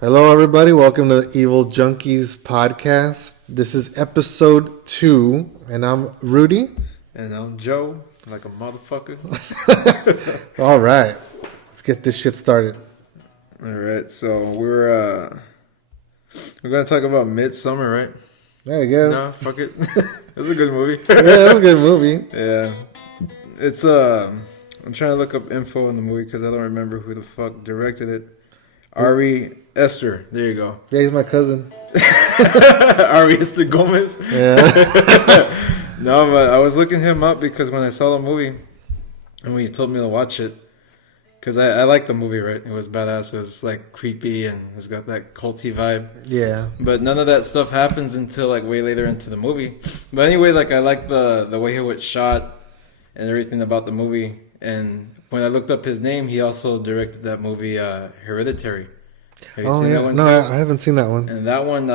Hello, everybody. Welcome to the Evil Junkies podcast. This is episode 2, and I'm Rudy. And I'm Joe, like a motherfucker. All right, let's get this shit started. All right, so we're gonna talk about Midsommar, right? Yeah, I guess. No, fuck it. It's a good movie. Yeah, it's a good movie. Yeah, it's I'm trying to look up info on the movie because I don't remember who the fuck directed it. Ari Esther, there you go. Yeah, he's my cousin. Ari Esther Gomez. Yeah. No, but I was looking him up because when I saw the movie, and when you told me to watch it, because I liked the movie, right? It was badass. It was like creepy and it's got that culty vibe. Yeah. But none of that stuff happens until like way later into the movie. But anyway, like I like the way it was shot and everything about the movie. And when I looked up his name, he also directed that movie Hereditary. Have you seen that one no, too? I haven't seen that one. And that one,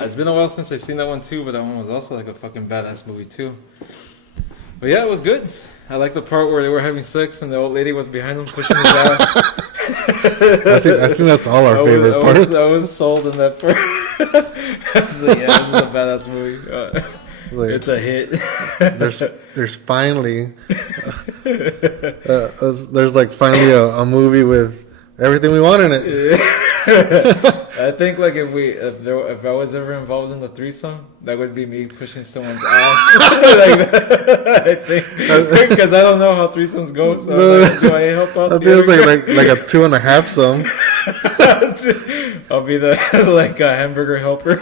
it's been a while since I've seen that one too, but that one was also like a fucking badass movie too. But yeah, it was good. I like the part where they were having sex and the old lady was behind them pushing his ass. I think that's all our favorite parts. I was sold in that part. I was like, yeah, this is a badass movie. Like, it's a hit. there's finally there's like finally a movie with everything we want in it. I think like if I was ever involved in the threesome, that would be me pushing someone's ass. Like that. I think because I don't know how threesomes go. So like, do I help out? I think it's like a 2.5 some. I'll be the like a hamburger helper.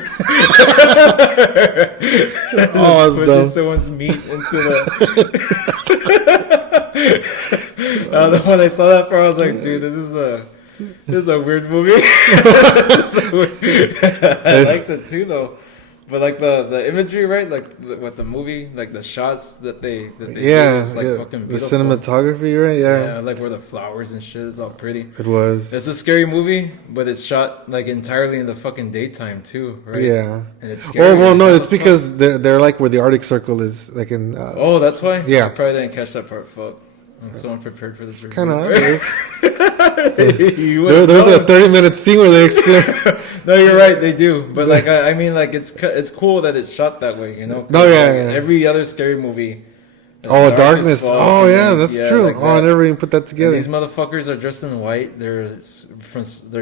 Oh, that's pushing dumb. someone's meat into the. When I saw that part, I was like, dude, this is a weird movie. I liked it too, though. But like the imagery, right? Like with the movie, like the shots that they do, it's like fucking the beautiful. cinematography, right? Yeah, like where the flowers and shit is all pretty. It was. It's a scary movie, but it's shot like entirely in the fucking daytime too, right? Yeah. And it's scary. Oh well, no, it's because they're like where the Arctic Circle is, like in. Oh, that's why. Yeah. I probably didn't catch that part. Fuck. I'm so unprepared for this. It's kind of obvious. There's a 30-minute scene where they explain. No, you're right. They do, but like I mean, like it's cool that it's shot that way, you know. No, yeah, like, every other scary movie. Oh, Darkness. Oh, yeah, that's true. Like I never even put that together. And these motherfuckers are dressed in white. They're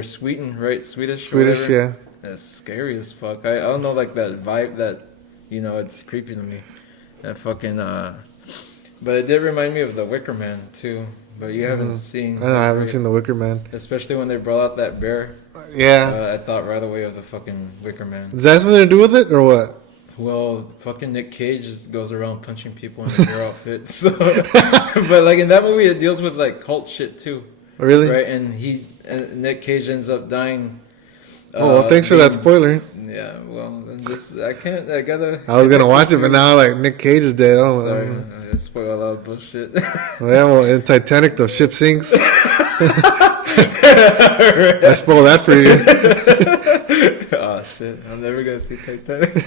Sweden, right? Swedish, yeah. That's scary as fuck. I don't know, like that vibe that, you know, it's creepy to me. That fucking But it did remind me of The Wicker Man too. But you haven't seen. I haven't seen The Wicker Man. Especially when they brought out that bear. Yeah. I thought right away of the fucking Wicker Man. Does that have something to do with it or what? Well, fucking Nic Cage just goes around punching people in their outfits. So, but like in that movie, it deals with like cult shit too. Really? Right, and Nic Cage ends up dying. Oh, well, thanks for that spoiler. Yeah, well, I gotta. I was gonna watch it, but now like Nic Cage is dead. I don't Sorry, know. I spoil a lot of bullshit. Well, in Titanic, the ship sinks. I spoiled that for you. Oh shit! I'm never gonna see Titanic.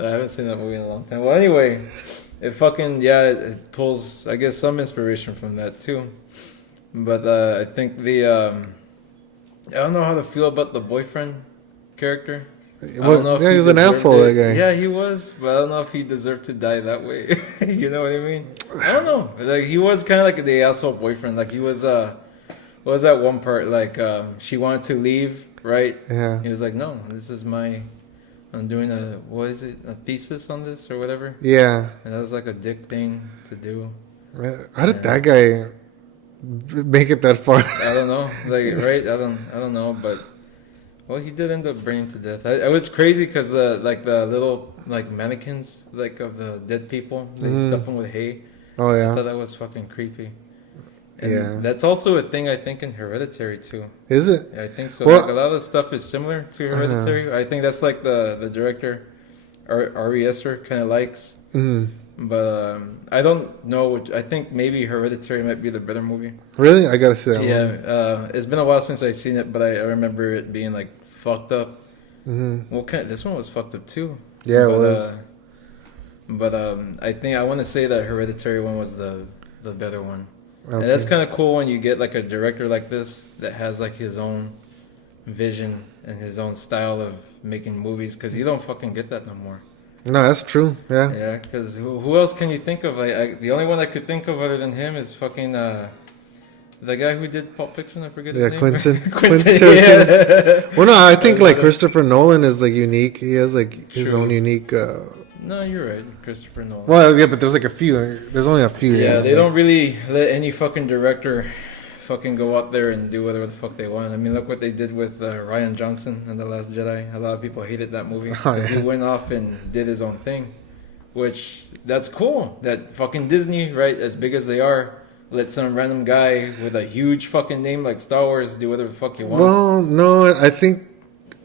I haven't seen that movie in a long time. Well, anyway, it it pulls, I guess, some inspiration from that too. But I think I don't know how to feel about the boyfriend character. He was an asshole, that guy. Yeah, he was, but I don't know if he deserved to die that way. You know what I mean? I don't know. Like he was kind of like the asshole boyfriend. Like he was. What was that one part? Like she wanted to leave, right? Yeah. He was like, "No, this is I'm doing a thesis on this or whatever." Yeah. And that was like a dick thing to do. How did that guy make it that far? I don't know. Like, right? I don't know, but. Well, he did end up burning to death. It was crazy because the little like mannequins like of the dead people, they stuff them with hay. Oh yeah, I thought that was fucking creepy. And yeah, that's also a thing I think in Hereditary too. Is it? I think so. Well, like, a lot of the stuff is similar to Hereditary. I think that's like the director Ari Esther kind of likes. But I don't know. I think maybe Hereditary might be the better movie. Really? I gotta see that one. Yeah, it's been a while since I've seen it, but I remember it being like fucked up. Well, this one was fucked up too. Yeah, it was. But I think I want to say that Hereditary one was the better one. Okay. And that's kind of cool when you get like a director like this that has like his own vision and his own style of making movies, because you don't fucking get that no more. No, that's true. Yeah. Yeah, because who else can you think of? The only one I could think of other than him is fucking the guy who did Pulp Fiction. I forget his Yeah, name. Quentin. Quentin. Tarantino. Well, no, I think like Christopher Nolan is like unique. He has like his True. own unique. No, you're right, Christopher Nolan. Well, yeah, but there's like a few. There's only a few. Yeah, they don't really let any fucking director fucking go out there and do whatever the fuck they want. I mean, look what they did with Ryan Johnson and The Last Jedi. A lot of people hated that movie because he went off and did his own thing, which that's cool. That fucking Disney, right, as big as they are, let some random guy with a huge fucking name like Star Wars do whatever the fuck he wants. Well, no, I think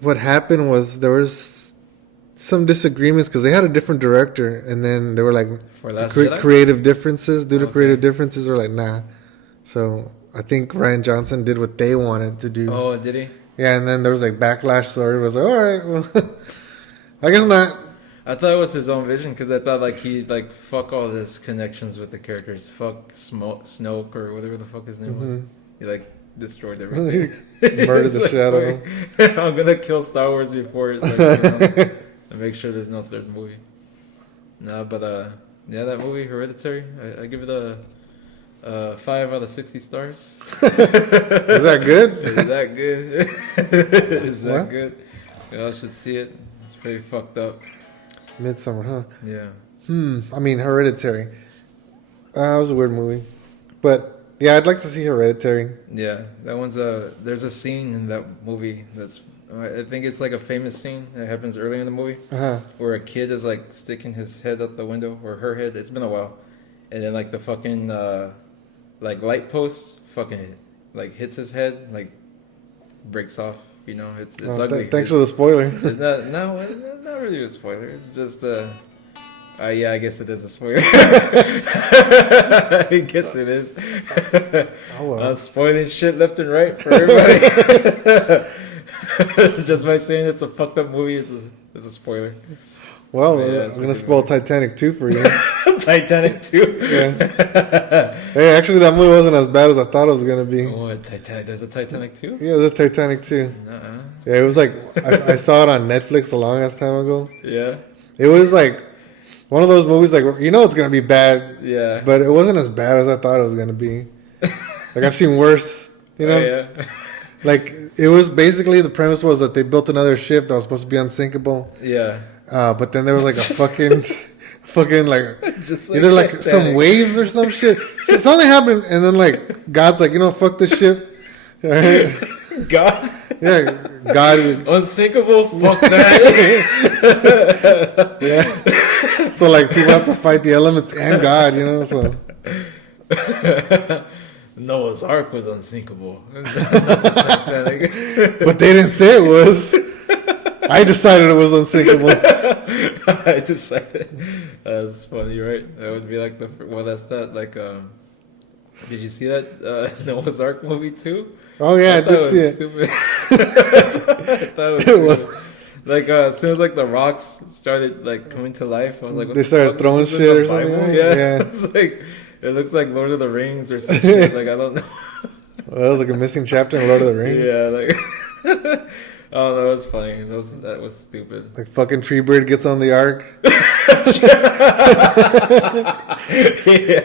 what happened was there was some disagreements because they had a different director, and then they were like For Last Jedi? creative differences. Due to Okay. creative differences, were like nah. So I think Ryan Johnson did what they wanted to do. Oh, did he? Yeah, and then there was like backlash, so it was like, all right, well, I guess not. I thought it was his own vision because I thought like he like fuck all his connections with the characters. Fuck Snoke or whatever the fuck his name was. He like destroyed everything. Murdered the It's shit out of him. fuck, I'm gonna kill Star Wars before it's like, and make sure there's no third movie. Nah, but yeah, that movie Hereditary, I give it a 5 out of 60 stars. Is that good? Is that good? Is that What? good? Y'all should see it. It's pretty fucked up. Midsommar, huh? Yeah. I mean, Hereditary. It was a weird movie, but yeah, I'd like to see Hereditary. Yeah, that one's there's a scene in that movie that's I think it's like a famous scene that happens early in the movie where a kid is like sticking his head out the window, or her head. It's been a while, and then like the fucking like light post fucking like hits his head, like breaks off. You know, it's ugly. Thanks for the spoiler. It's not not really a spoiler. It's just yeah, I guess it is a spoiler. I guess it is. Oh, well. Spoiling shit left and right for everybody. Just by saying it's a fucked up movie is a spoiler. Well, Yeah, I'm it's a gonna good spoil movie. Titanic 2 for you. Titanic 2. Yeah. Hey, actually, that movie wasn't as bad as I thought it was gonna be. Oh, Titanic. There's a Titanic 2? Yeah, there's a Titanic 2. Nuh-uh. Yeah, it was like I saw it on Netflix a long ass time ago. Yeah. It was like one of those movies, like you know it's gonna be bad, Yeah. but it wasn't as bad as I thought it was gonna be. Like I've seen worse, you know. Oh, yeah. Like it was basically the premise was that they built another ship that was supposed to be unsinkable, Yeah. but then there was like a fucking like Just either like some Titanic. waves or some shit. So something happened, and then like God's like, you know, fuck this ship. All right? God. Yeah, God. Unsinkable. Fuck that. Yeah. So like people have to fight the elements and God, you know. So Noah's Ark was unsinkable. Not the Titanic. but they didn't say it was. I decided it was unsinkable. I decided. That's funny, right? That would be like that's that. Like, did you see that Noah's Ark movie too? Oh yeah, I thought did see was it. Stupid. I thought it was stupid. Like as soon as like the rocks started like coming to life, I was like, what They the started fuck? throwing Is this shit in or the something, Bible? right? Yeah. Yeah. It's like it looks like Lord of the Rings or some shit. Like I don't know. Well, that was like a missing chapter in Lord of the Rings. Yeah, like oh, that was funny. That was stupid. Like fucking Treebird gets on the ark. Yeah.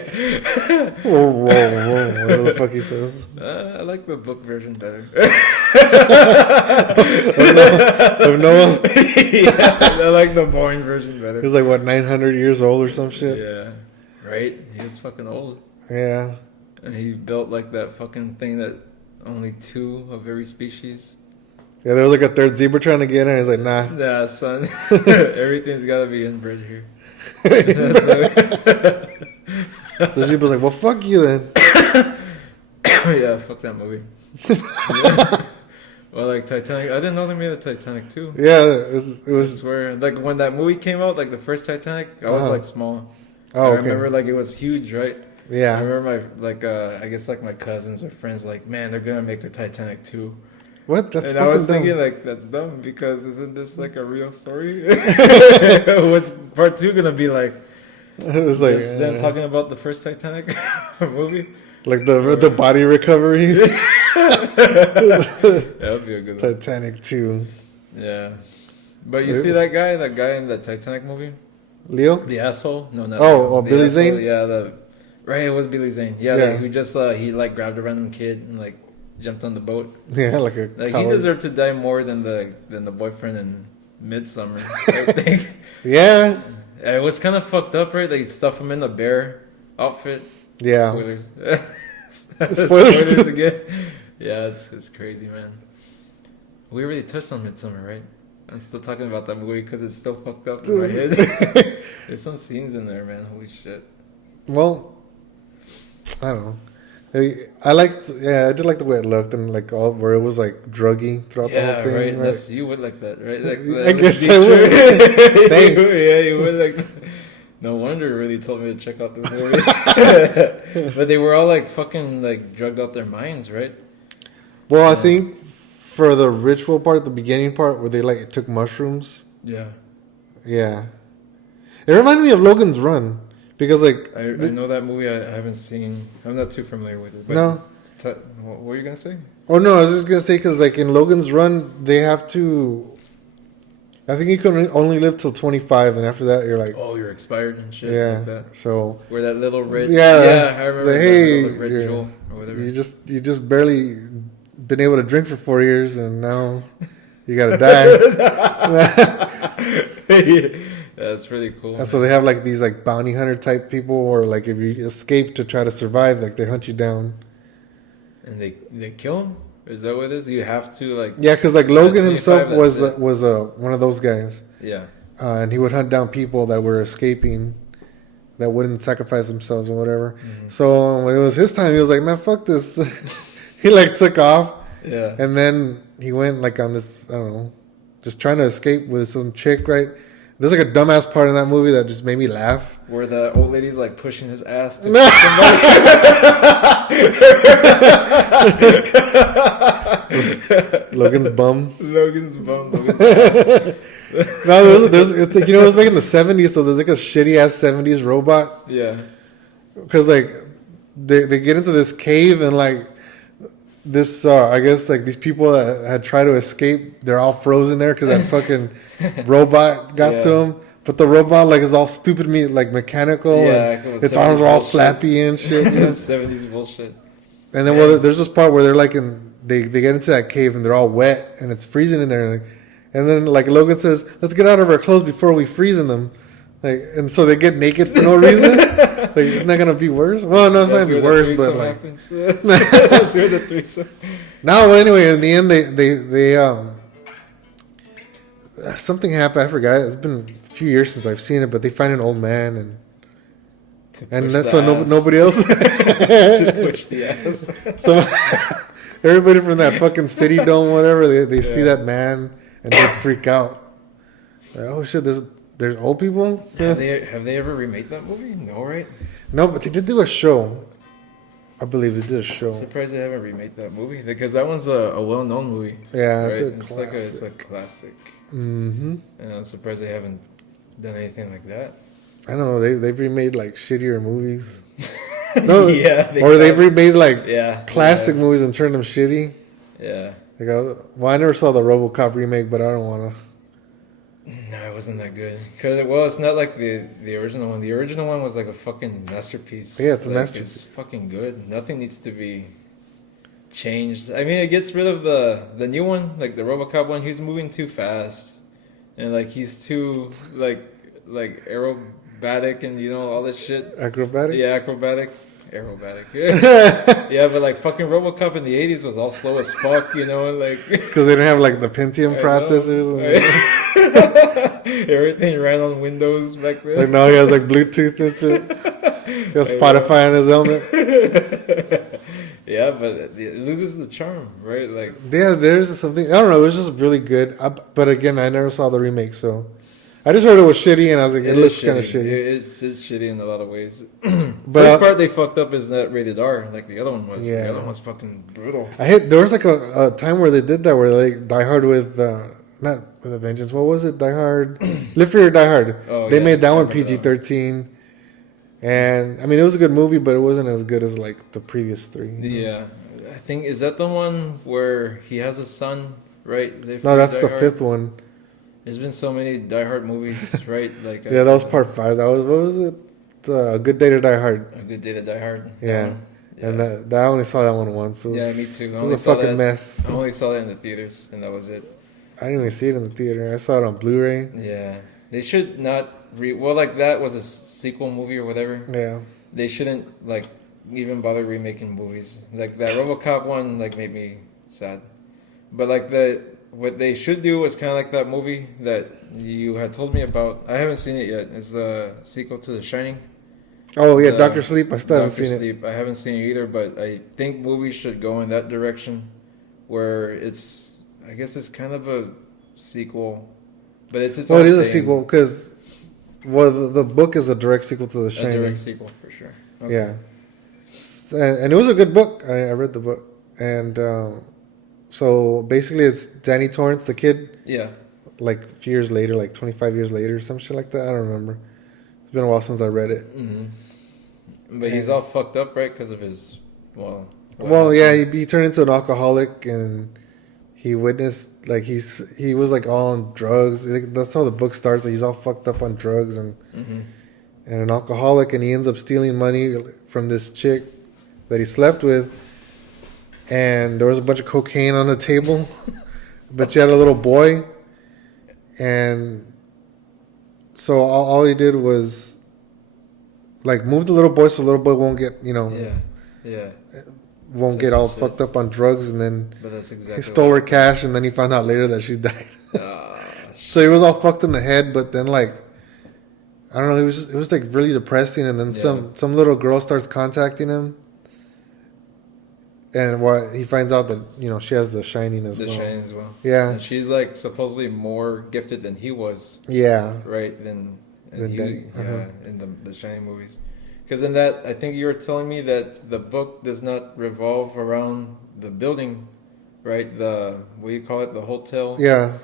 Whoa, whoa, whoa, whatever the fuck he says. I like the book version better. Of Noah, Yeah, I like the boring version he better. was like what 900 years old or some shit. Yeah, right. He was fucking old, Yeah. and he built like that fucking thing that only 2 of every species. Yeah, there was like a third zebra trying to get in, and he's like, nah. Nah, son. Everything's gotta be inbred here. That's like- The zebra's like, well, fuck you then. Yeah, fuck that movie. Well, like Titanic, I didn't know they made a Titanic too. Yeah, it I was. swear, like when that movie came out, like the first Titanic, I was like small. Oh, I okay. remember like it was huge, right? I Yeah. remember my I guess like my cousins or friends like, man, they're gonna make a Titanic 2. What? That's And I was fucking dumb. thinking like that's dumb because isn't this like a real story? What's part 2 gonna be like? It was like Just them talking about the first Titanic movie. like the body recovery. That would be a good one. Titanic 2. Yeah. But you see that guy in the Titanic movie? Leo? The asshole? No, not Oh, Leo. The Billy asshole, Zane? Yeah, right, it was Billy Zane. Yeah, Yeah. like, who just he like grabbed a random kid and like jumped on the boat. Yeah, like a Like he coward. deserved to die more than the boyfriend in Midsommar, I think. Yeah. It was kind of fucked up, right? They stuff him in a bear outfit. Yeah. Spoilers. Spoilers. Again. Yeah, it's crazy, man. We already touched on Midsommar, right? I'm still talking about that movie because it's still fucked up in my head. There's some scenes in there, man. Holy shit. Well, I don't know. I did like the way it looked and like all where it was like druggy throughout the whole thing. Right. Right? You would like that, right? Like, I guess I would. Thanks. Yeah, you would like. No wonder you really told me to check out this movie. But they were all like fucking like drugged out their minds, right? Well, I think for the ritual part, the beginning part where they like took mushrooms. Yeah. Yeah. It reminded me of Logan's Run because like I know that movie. I haven't seen. I'm not too familiar with it. But no. What were you gonna say? Oh no, I was just gonna say because like in Logan's Run, they have to. I think you can only live till 25, and after that, you're like, Oh, you're expired and shit. yeah. Like that. So Where that little red. yeah, I remember. like, That hey, little red jewel or whatever. you just barely been able to drink for 4 years, and now you gotta die. That's pretty cool. And so they have like these like bounty hunter type people, or like if you escape to try to survive, like they hunt you down. And they kill him? Is that what it is? You have to like. Yeah, because like Logan himself 25, was one of those guys. Yeah. And he would hunt down people that were escaping, that wouldn't sacrifice themselves or whatever. Mm-hmm. So when it was his time, he was like, "Man, fuck this." He like took off, Yeah. and then he went like on this, I don't know, just trying to escape with some chick. Right? There's like a dumbass part in that movie that just made me laugh. Where the old lady's like pushing his ass to somebody. Logan's bum. Logan's bum. Logan's ass. No, it's like, it was making the 70s, so there's like a shitty ass 70s robot. Yeah. Because like they get into this cave and like this I guess like these people that had tried to escape, they're all frozen there because that fucking robot got to them. But the robot like is all stupid, like mechanical, and its arms are all flappy and shit. You know? 70s bullshit. And then there's this part where they're like they get into that cave and they're all wet and it's freezing in there. And then like Logan says, "Let's get out of our clothes before we freeze in them." Like, and so they get naked for no reason. Like, it's not gonna be worse. Well, no, it's not gonna be worse, but like that's where the threesome. no. Well, anyway, in the end, they something happened. I forgot. It's been a few years since I've seen it, but they find an old man nobody else. To push the ass. So everybody from that fucking city dome, whatever, they see that man and they freak out. Like, oh shit, there's old people. Have they ever remade that movie? No, right? No, but they did do a show. I believe they did a show. I'm surprised they haven't remade that movie because that one's a well-known movie. Yeah, right? it's a It's a classic. Mm-hmm. And I'm surprised they haven't done anything like that. I know they've remade like shittier movies. No, Yeah, they've remade like Yeah, classic movies and turned them shitty. Yeah. Like, I never saw the RoboCop remake, but I don't want to. No, it wasn't that good. Well, it's not like the original one. The original one was like a fucking masterpiece. Yeah, it's a like, masterpiece. It's fucking good. Nothing needs to be changed. I mean, it gets rid of the new one, like the RoboCop one. He's moving too fast, and like he's too like aerobatic and all this shit. Acrobatic? Yeah, acrobatic. Aerobatic. Yeah, but like fucking RoboCop in the 80s was all slow as fuck, like. It's because they didn't have like the Pentium processors. Everything ran on Windows back then. Like now he has like Bluetooth and shit. He has Spotify on his helmet. Yeah, but it loses the charm, right? Like, yeah, there's something. I don't know. It was just really good. But again, I never saw the remake, so I just heard it was shitty, and I was like, it looks kind of shitty. It's shitty in a lot of ways. But First part they fucked up is not rated R, like the other one was. Yeah. The other one was fucking brutal. There was like a time where they did that, where like Die Hard with not with a Vengeance. What was it? Die Hard, Live Free or Die Hard. Oh, They yeah, made that I one remember that PG-13, and I mean it was a good movie, but it wasn't as good as like the previous three. Yeah, I think is that the one where he has a son, right? No, that's the fifth one. There's been so many Die Hard movies, right? Like Yeah, that was part 5. That was, what was it? A Good Day to Die Hard. A Good Day to Die Hard. Yeah. And that I only saw that one once. Yeah, me too. It was a fucking mess. I only saw that in the theaters, and that was it. I didn't even see it in the theater. I saw it on Blu-ray. Yeah, they should not well, like that was a sequel movie or whatever. Yeah. They shouldn't like even bother remaking movies. Like that RoboCop one, like made me sad. But like what they should do is kind of like that movie that you had told me about. I haven't seen it yet. It's the sequel to The Shining. Oh yeah, Doctor Sleep. I still haven't seen Sleep. I haven't seen it either, but I think movies should go in that direction, where it's, I guess it's kind of a sequel, but it's its well, own it is a thing. sequel because the book is a direct sequel to The Shining. A direct sequel for sure. Okay. Yeah, and it was a good book. I read the book, and so basically it's Danny Torrance, the kid. Yeah. Like a few years later, like 25 years later, some shit like that. I don't remember. It's been a while since I read it. Mm-hmm. But he's all fucked up, right? Because of his, yeah, he turned into an alcoholic, and he witnessed, like, he was, like, all on drugs. That's how the book starts. Like, he's all fucked up on drugs and an alcoholic, and he ends up stealing money from this chick that he slept with, and there was a bunch of cocaine on the table, but she had a little boy, and so all he did was, like, move the little boy so the little boy won't get, won't get all fucked up on drugs, and then but that's exactly he stole her cash, and then he found out later that she died. So he was all fucked in the head, but then, like, I don't know, it was like really depressing, and then some little girl starts contacting him, and he finds out that, she has the Shining as well. The Shining as well. Yeah. And she's, like, supposedly more gifted than he was. Yeah. Right? Than Danny. In the Shining movies. Because in that, I think you were telling me that the book does not revolve around the building, right? What do you call it? The hotel? Yeah.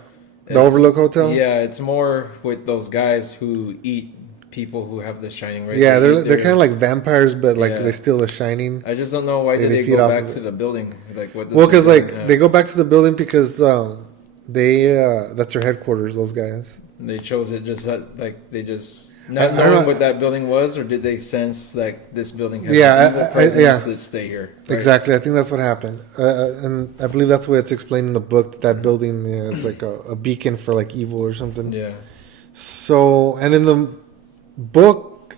The Overlook Hotel? Yeah, it's more with those guys who eat people who have the Shining, right? Yeah, they're kind of like vampires, but like they steal the Shining. I just don't know why did they go back to the building. Like, what? Well, because like they go back to the building because that's their headquarters. Those guys. They chose it just that, like, they just not knowing what that building was, or did they sense like this building has evil presence, let's stay here? Right? Exactly, I think that's what happened, and I believe that's the way it's explained in the book. That building is like a beacon for like evil or something. Yeah. So, and in the book,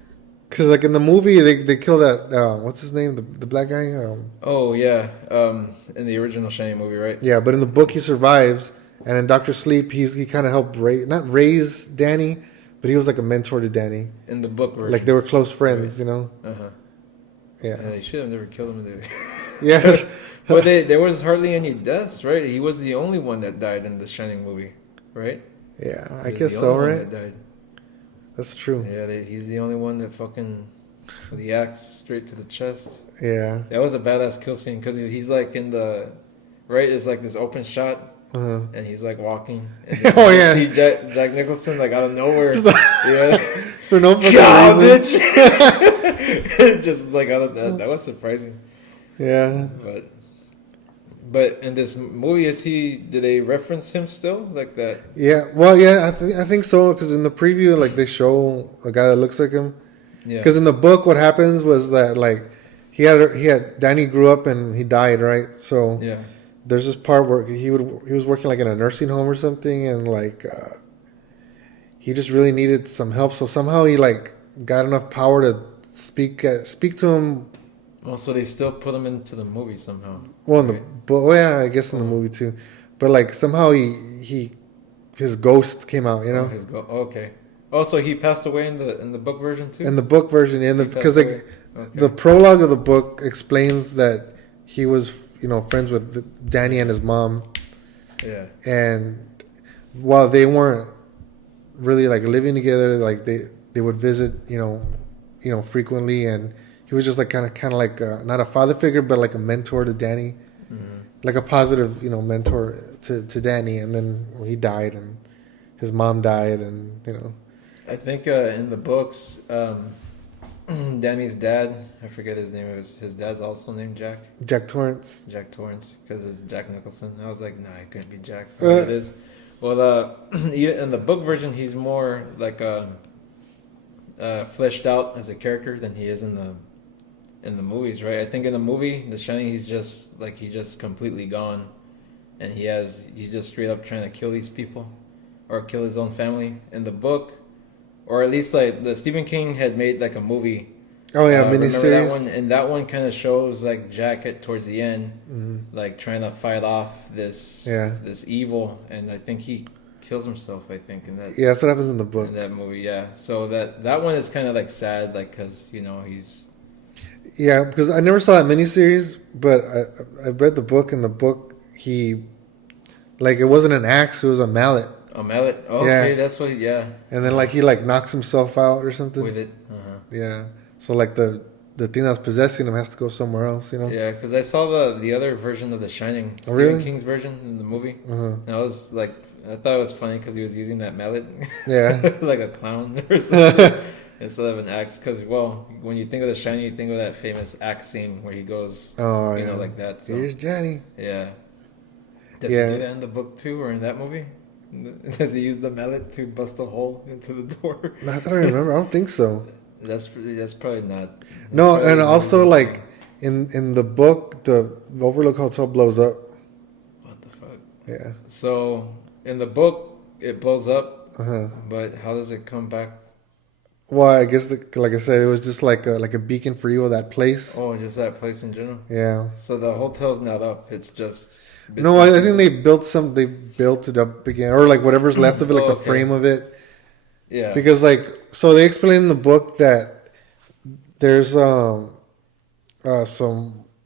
because like in the movie they kill that what's his name, the black guy. Oh yeah, in the original Shining movie, right? Yeah, but in the book he survives. And in Dr. Sleep, he kind of helped not raise Danny, but he was like a mentor to Danny. In the book version. Like they were close friends, Yeah. Yeah. And they should have never killed him. Yeah. But there was hardly any deaths, right? He was the only one that died in the Shining movie, right? Yeah, I guess so, right? That died. That's true. Yeah, he's the only one that fucking with the axe straight to the chest. Yeah. That was a badass kill scene because he's like in the right. It's like this open shot. And he's like walking. And see Jack Nicholson like out of nowhere. For no fucking reason. Bitch. Just like out of that was surprising. Yeah. But in this movie, do they reference him still like that? Yeah. Well, yeah, I think so, because in the preview, like they show a guy that looks like him. Yeah. Because in the book, what happens was that like he had Danny grew up and he died, right? So yeah. There's this part where he was working like in a nursing home or something, and like he just really needed some help. So somehow he like got enough power to speak to him. Also, they still put him into the movie somehow. Well, yeah, I guess in the movie too. But like somehow his ghost came out, Okay. Also, he passed away in the book version too. In the book version, because like the prologue of the book explains that he was, friends with Danny and his mom. Yeah. And while they weren't really like living together, like they would visit, frequently, and he was just like kind of like not a father figure, but like a mentor to Danny, like a positive, mentor to Danny. And then he died, and his mom died, and I think in the books, Danny's dad, I forget his name. His dad's also named Jack. Jack Torrance. Jack Torrance, because it's Jack Nicholson. I was like, nah, it couldn't be Jack. But Uh, it is. Well, in the book version, he's more like fleshed out as a character than he is in the movies, right? I think in the movie, The Shining, he's just completely gone, and he's just straight up trying to kill these people, or kill his own family. In the book, or at least like the Stephen King had made like a movie. Oh yeah, Remember that miniseries. one? And that one kind of shows like Jack towards the end, like trying to fight off this evil, and I think he kills himself. I think in that Yeah, that's what happens in the book. in that movie, yeah. So that one is kind of like sad, like because he's Yeah, because I never saw that miniseries, but I read the book. In the book, he like it wasn't an axe; it was a mallet, a mallet. Oh, Yeah. okay, that's what. Yeah, and then like he like knocks himself out or something. with it. Uh-huh. Yeah, so like the thing that's possessing him has to go somewhere else, Yeah, because I saw the other version of The Shining, Oh, Stephen really? King's version in the movie, Uh-huh. and I thought it was funny because he was using that mallet, Yeah. like a clown or something, instead of an axe. Because when you think of The Shining, you think of that famous axe scene where he goes, Oh yeah, like that. So, here's Johnny. yeah. Does Yeah. he do that in the book too, or in that movie? Does he use the mallet to bust a hole into the door? Not that I remember. I don't think so. That's probably not. That's No, probably and not also even- like in the book, the Overlook Hotel blows up. What the fuck? Yeah. So in the book, it blows up, Uh-huh. but how does it come back? Well, I guess like I said, it was just like a beacon for evil, that place. Oh, just that place in general. Yeah. So the hotel's not up. It's just. bits No, and I think pieces. they built it up again, or like whatever's left of it, like Oh, the okay. frame of it. Yeah. Because like, so they explain in the book that there's some a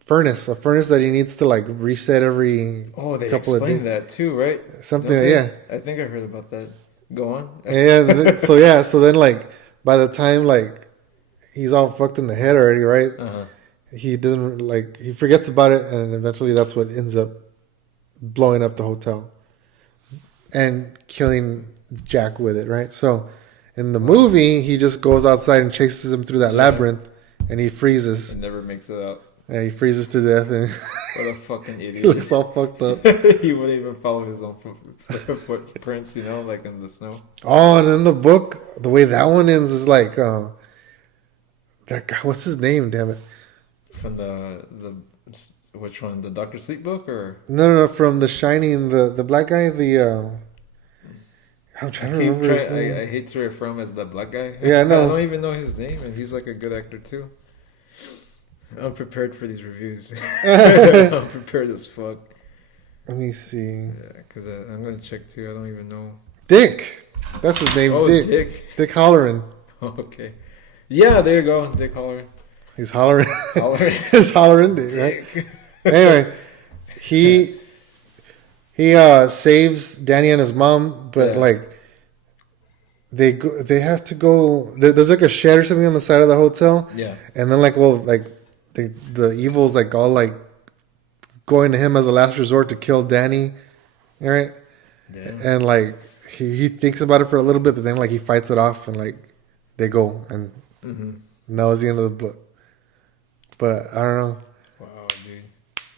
furnace that he needs to like reset every Oh, they couple of explained days. that too, right? Something, Don't they? yeah. I think I heard about that. Go on. So then like by the time like he's all fucked in the head already, right? Uh-huh. He doesn't like he forgets about it, and eventually that's what ends up blowing up the hotel and killing Jack with it, right? So in the movie, he just goes outside and chases him through that labyrinth, and he freezes. It never makes it out. Yeah, he freezes to death, and What a fucking he idiot. looks all fucked up. He wouldn't even follow his own footprints, like in the snow. Oh, and in the book, the way that one ends is like that guy. What's his name? Damn it! From which one? The Doctor Sleep book or? No, from The Shining, the black guy. I'm trying to remember his name. I hate to refer him as the black guy. Yeah, no. I don't even know his name, and he's like a good actor too. I'm prepared for these reviews. I'm prepared as fuck. Let me see. Yeah, because I'm gonna check too. I don't even know. Dick. That's his name. Oh, Dick. Dick. Dick Halloran. Okay. Yeah, there you go, Dick Holler. He's hollering. Hollering. He's hollering Dick, right? Dick. Anyway, he saves Danny and his mom, but Yeah. like they have to go. There's like a shed or something on the side of the hotel, Yeah. and then the evil's like all like going to him as a last resort to kill Danny, right? Yeah. And like he thinks about it for a little bit, but then like he fights it off, and like they go, and that was the end of the book. But I don't know. Wow, dude.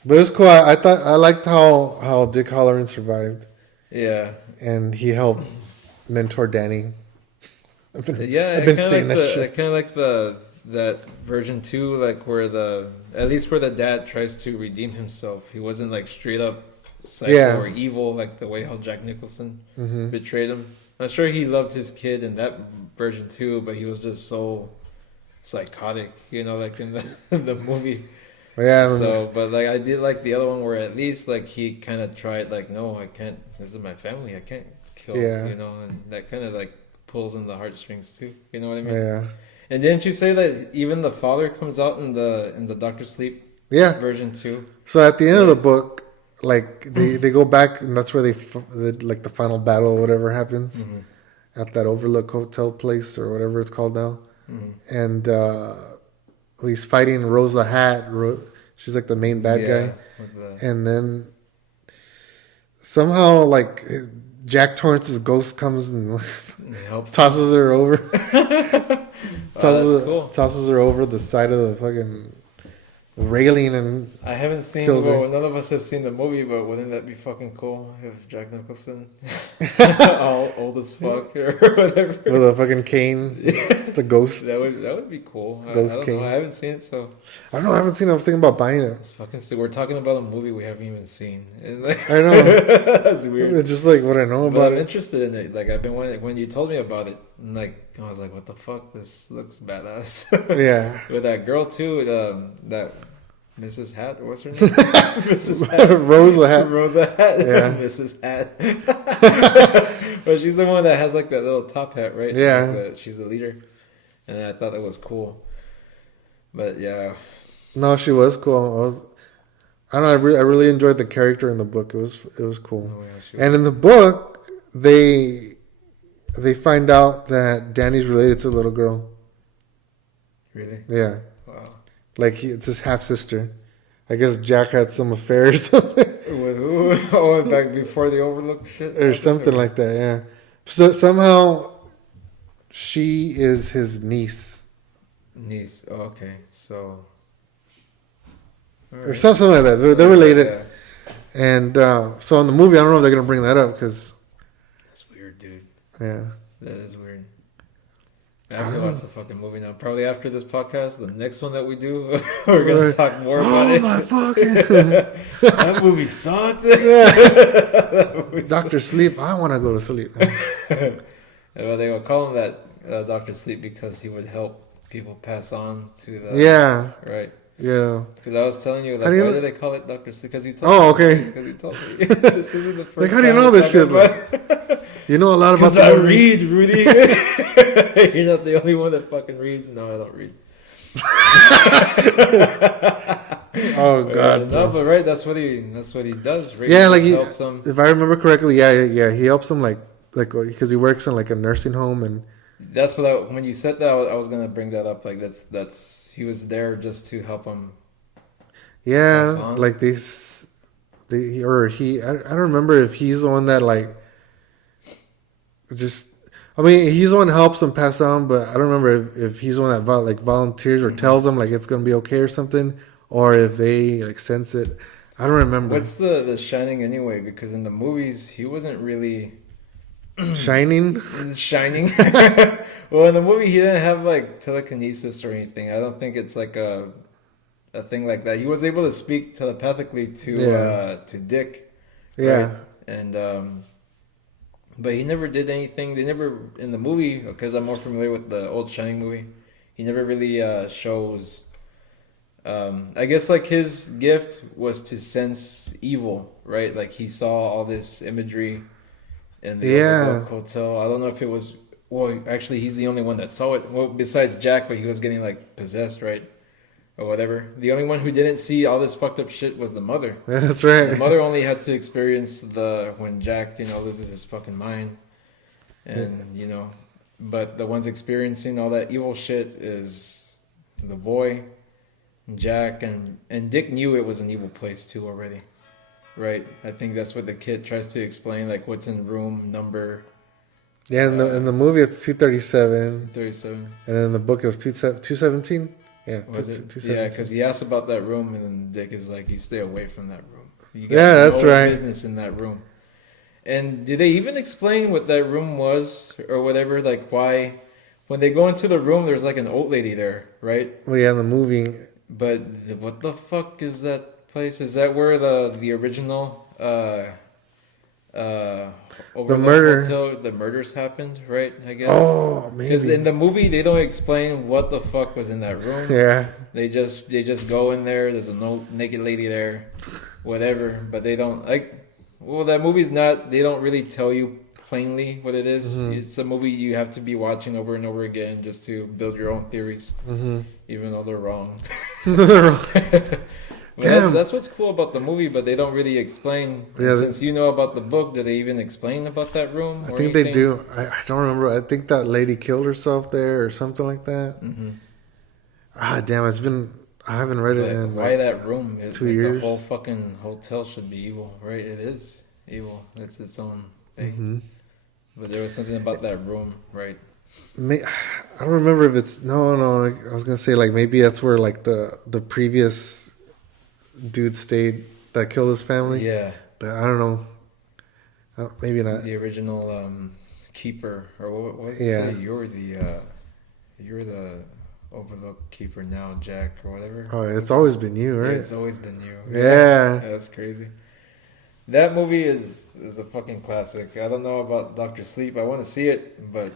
But it was cool. I liked how Dick Halloran survived, Yeah. and he helped mentor Danny. I've been saying that I shit. kind of like that version too, like where at least where the dad tries to redeem himself. He wasn't like straight up psycho Yeah. or evil, like the way how Jack Nicholson Mm-hmm. betrayed him. I'm sure he loved his kid in that version too, but he was just so psychotic, like in the movie. Yeah, So, but like I did like the other one where at least like he kind of tried, like, no, I can't. This is my family. I can't kill. Yeah. And that kind of like pulls in the heartstrings too. You know what I mean? yeah, And didn't you say that even the father comes out in the Doctor Sleep yeah. version too? So at the end of the book, like they go back, and that's where like the final battle or whatever happens at that Overlook Hotel place or whatever it's called now. And he's fighting Rosa Hat. She's like the main bad guy. With the, And then somehow like Jack Torrance's ghost comes and It helps. Tosses her over. That's cool. Tosses her over the side of the fucking railing and I haven't seen. kills her. Well, none of us have seen the movie, but wouldn't that be fucking cool if Jack Nicholson, all old as fuck or whatever, with a fucking cane, it's a ghost. That would be cool. Ghost I don't cane. know. I haven't seen it, so I don't know. I haven't seen it. I was thinking about buying it. it's fucking. We're talking about a movie we haven't even seen. And like, I know. that's weird. It's just like what I know But about I'm it. interested in it. Like I've been when you told me about it, and like I was like, what the fuck? This looks badass. Yeah. With that girl too, that Mrs. Hat, what's her name? Mrs. Hat. Rosa Hat. Rosa Hat. Yeah. Mrs. Hat. But she's the one that has like that little top hat, right? Yeah. Like she's the leader, and I thought that was cool. But yeah, No, she was cool. I don't know. I really enjoyed the character in the book. It was cool. oh, yeah, she And in the book, they find out that Danny's related to the little girl. really? Yeah. Wow. Like it's his half sister. I guess Jack had some affair or something. With who? Oh, back before the Overlook shit, Or something like that, yeah. So somehow she is his niece. Niece. Oh, okay, so. Or something like that. They're related. Yeah. And so in the movie, I don't know if they're going to bring that up because, That's weird, dude. yeah. That is weird. I have to watch the fucking movie now. Probably after this podcast, the next one that we do, we're gonna Right. talk more about Oh it. my fucking That movie sucked. Dr. Sleep. I want to go to sleep. Well, they would call him that Dr. Sleep because he would help people pass on to the Yeah. right. Yeah. Because I was telling you, How like, do you why know- do they call it Dr. Sleep? Because you told Oh, me. okay. Because you told me. This isn't the first Like, how do you time know we're this shit? talking about- You know a lot about Because the I movie. read, Rudy. You're not the only one that fucking reads. No, I don't read. Oh God. No, but right, that's what he does. Right? Yeah, like He he, helps them. if I remember correctly, yeah, he helps him like because he works in like a nursing home and That's what when you said that, I was gonna bring that up. Like that's he was there just to help him. yeah, Pass on? like I don't remember if he's the one that like just. I mean, he's the one that helps him pass on, but I don't remember if he's the one that volunteers or tells them like it's gonna be okay or something, or if they like sense it. I don't remember. What's the Shining anyway? Because in the movies, he wasn't really Shining? shining. Well, in the movie, he didn't have like telekinesis or anything. I don't think it's like a thing like that. He was able to speak telepathically to Dick. Yeah. Right? And but he never did anything. They never in the movie, because I'm more familiar with the old Shining movie. He never really shows. I guess like his gift was to sense evil, right? Like he saw all this imagery in the Overlook Hotel. I don't know if it was. Well, actually, he's the only one that saw it. Well, besides Jack, but he was getting like possessed, right? Or whatever. The only one who didn't see all this fucked up shit was the mother. That's right. The mother only had to experience when Jack, loses his fucking mind. And, but the ones experiencing all that evil shit is the boy, Jack, and Dick knew it was an evil place too already. Right? I think that's what the kid tries to explain, like what's in room number Yeah, in the movie it's 237, 37. and then in the book it was 217. Yeah, Was it? 217. Yeah, because he asked about that room, and then Dick is like, "You stay away from that room. You Yeah, that's no right. business in that room." And did they even explain what that room was or whatever? Like why, when they go into the room, there's like an old lady there, right? Well, yeah, in the movie. But what the fuck is that place? Is that where the original Overlook murder. Hotel, the murders happened, right? I guess. Oh, Because maybe. in the movie they don't explain what the fuck was in that room. Yeah, They just go in there. There's a naked lady there, whatever. But they don't like. Well, that movie's not. They don't really tell you plainly what it is. Mhm. It's a movie you have to be watching over and over again just to build your own theories, even though they're wrong. But Damn. that's what's cool about the movie, but they don't really explain. Yeah, Since you know about the book, do they even explain about that room? I or think they anything? do. I don't remember. I think that lady killed herself there or something like that. Mm-hmm. Ah, damn! It's been. I haven't read it in. Why that room? 2 years. The whole fucking hotel should be evil, right? It is evil. It's its own thing. Mhm. But there was something about that room, right? I don't remember if it's no. I was gonna say like maybe that's where like the previous dude stayed that killed his family. Yeah. But I don't know. Maybe not. The original keeper, or what does it Yeah. say? You're the overlook keeper now, Jack, or whatever. Oh, it's always been you, Yeah, right? it's always been you. Yeah. That's crazy. That movie is a fucking classic. I don't know about Doctor Sleep. I want to see it, but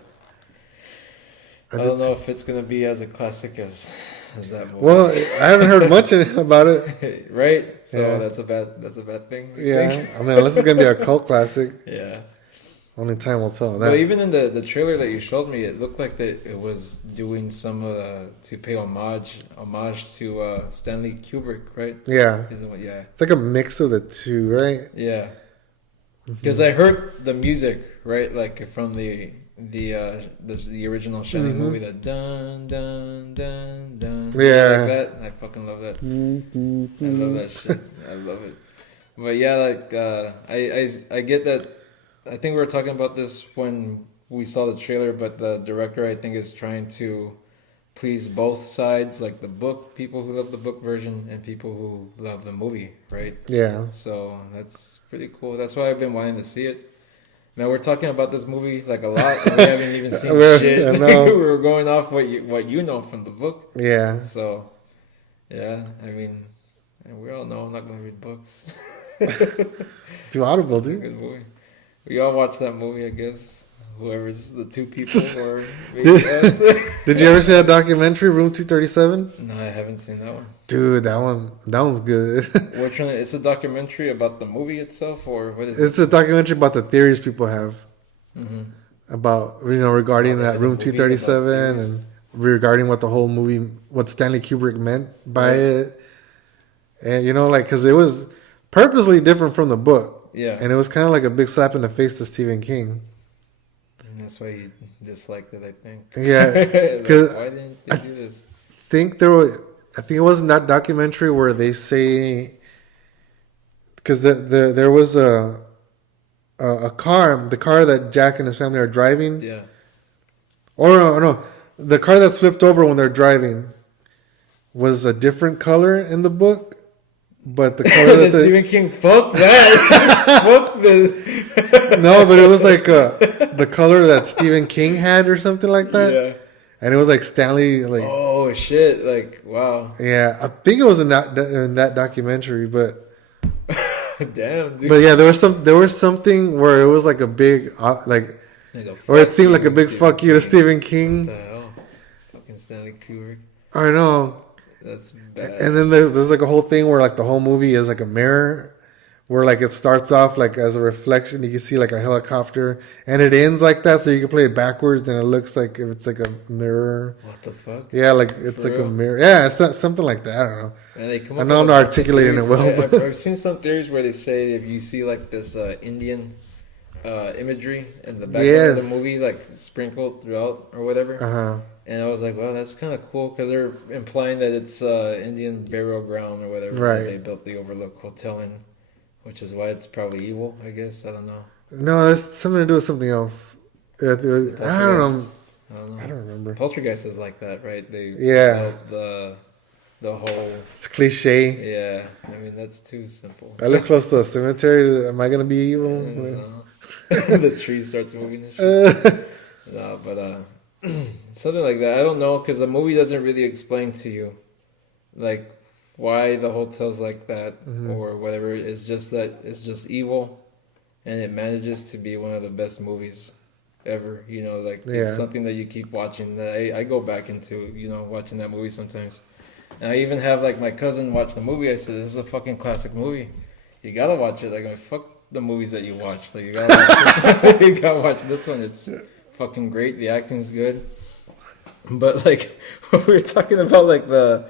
I don't know if it's gonna be as a classic as that movie. Well, I haven't heard much about it. Right? So Yeah. that's a bad thing. you Yeah, think? I mean, unless it's gonna be a cult classic, Yeah. only time will tell. But even in the trailer that you showed me, it looked like that it was doing some to pay homage to Stanley Kubrick, right? Yeah, Yeah. it's like a mix of the two, right? Yeah. Because I heard the music, right, like from the original Shining movie, that dun dun dun dun, Yeah. like that. I fucking love that. I love that shit. I love it. But yeah, like I get that. I think we were talking about this when we saw the trailer, but the director, I think, is trying to please both sides, like the book people who love the book version and people who love the movie, right? Yeah, So that's pretty cool. That's why I've been wanting to see it. Man, we're talking about this movie like a lot, and we haven't even seen shit. I know. We were going off what you know from the book. yeah. So, yeah, I mean, and we all know I'm not going to read books. Do Audible, It's a dude. good movie. We all watch that movie, I guess. Whoever's the two people, or maybe us. Did you ever see that documentary, Room 237? No, I haven't seen that one. Dude, that one's good. Which one? It's a documentary about the movie itself, or what is it? It's a documentary about the theories people have Mm-hmm. about regarding Oh, they that have a Room movie 237 about theories. and regarding what the whole movie, what Stanley Kubrick meant by Right. it, and like because it was purposely different from the book, Yeah. and it was kind of like a big slap in the face to Stephen King. And that's why he disliked it, I think. Yeah, Like, 'cause why didn't they do this? I think it was in that documentary where they say because there was a car, the car that Jack and his family are driving, Yeah. or no, the car that's flipped over when they're driving was a different color in the book, but the color that Stephen King, fuck that. Fuck the. no, but it was like the color that Stephen King had or something like that, Yeah. and it was like Stanley, like Oh shit! Like wow. yeah, I think it was in that documentary, but. Damn, dude. But yeah, there was something where it was like a big like, Like a or it fuck seemed like a to big Stephen fuck you to King. Stephen What King. the hell? Fucking Stanley Kubrick. I know. That's bad. And then there's like a whole thing where like the whole movie is like a mirror, where like it starts off like as a reflection. You can see like a helicopter, and it ends like that, so you can play it backwards, and it looks like if it's like a mirror. What the fuck? Yeah, like it's For like a real? mirror. Yeah, it's not, something like that. I don't know. And they come I up know with I'm a not bunch of articulating it theories. well, but I've seen some theories where they say if you see like this Indian imagery in the background of the Yes. movie, like sprinkled throughout or whatever. uh-huh. And I was like, well, that's kind of cool because they're implying that it's Indian burial ground or whatever Right. that they built the Overlook Hotel in, which is why it's probably evil, I guess. I don't know. No, that's something to do with something else. I don't know. I don't know. I don't remember. Poltergeist is like that, right? They Yeah. built the whole. It's cliche. Yeah, I mean that's too simple. I live close to a cemetery. Am I gonna be evil? No. The tree starts moving and shit. No, but something like that. I don't know because the movie doesn't really explain to you, like why the hotel's like that or whatever. It's just that it's just evil, and it manages to be one of the best movies ever. You know, like it's Yeah. something that you keep watching. That I go back into, watching that movie sometimes. And I even have like my cousin watch the movie. I said, "This is a fucking classic movie. You gotta watch it." Like, I'm like, fuck the movies that you watch. Like, you gotta watch this. You gotta watch this one. It's fucking great. The acting's good. But like, when we were talking about like the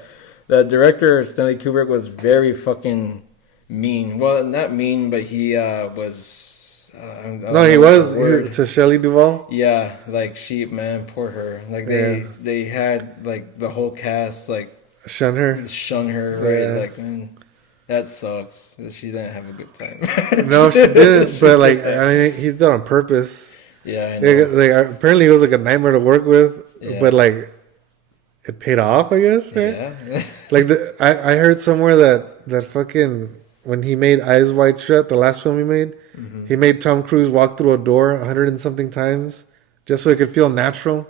director Stanley Kubrick was very fucking mean. Well, not mean, but he was. I don't No, know he the was word. to Shelley Duvall. Yeah, like man, poor her. Like they had like the whole cast like Shun her. shun her, right? Yeah. Like, that sucks. She didn't have a good time. No, she didn't. She But like, didn't. I mean, he did it on purpose. Yeah, I know. Like, apparently he was like a nightmare to work with, Yeah. but like it paid off, I guess, right? Yeah. Like I heard somewhere that fucking when he made Eyes Wide Shut, the last film he made, Hmm. he made Tom Cruise walk through a door 100 and something times just so it could feel natural.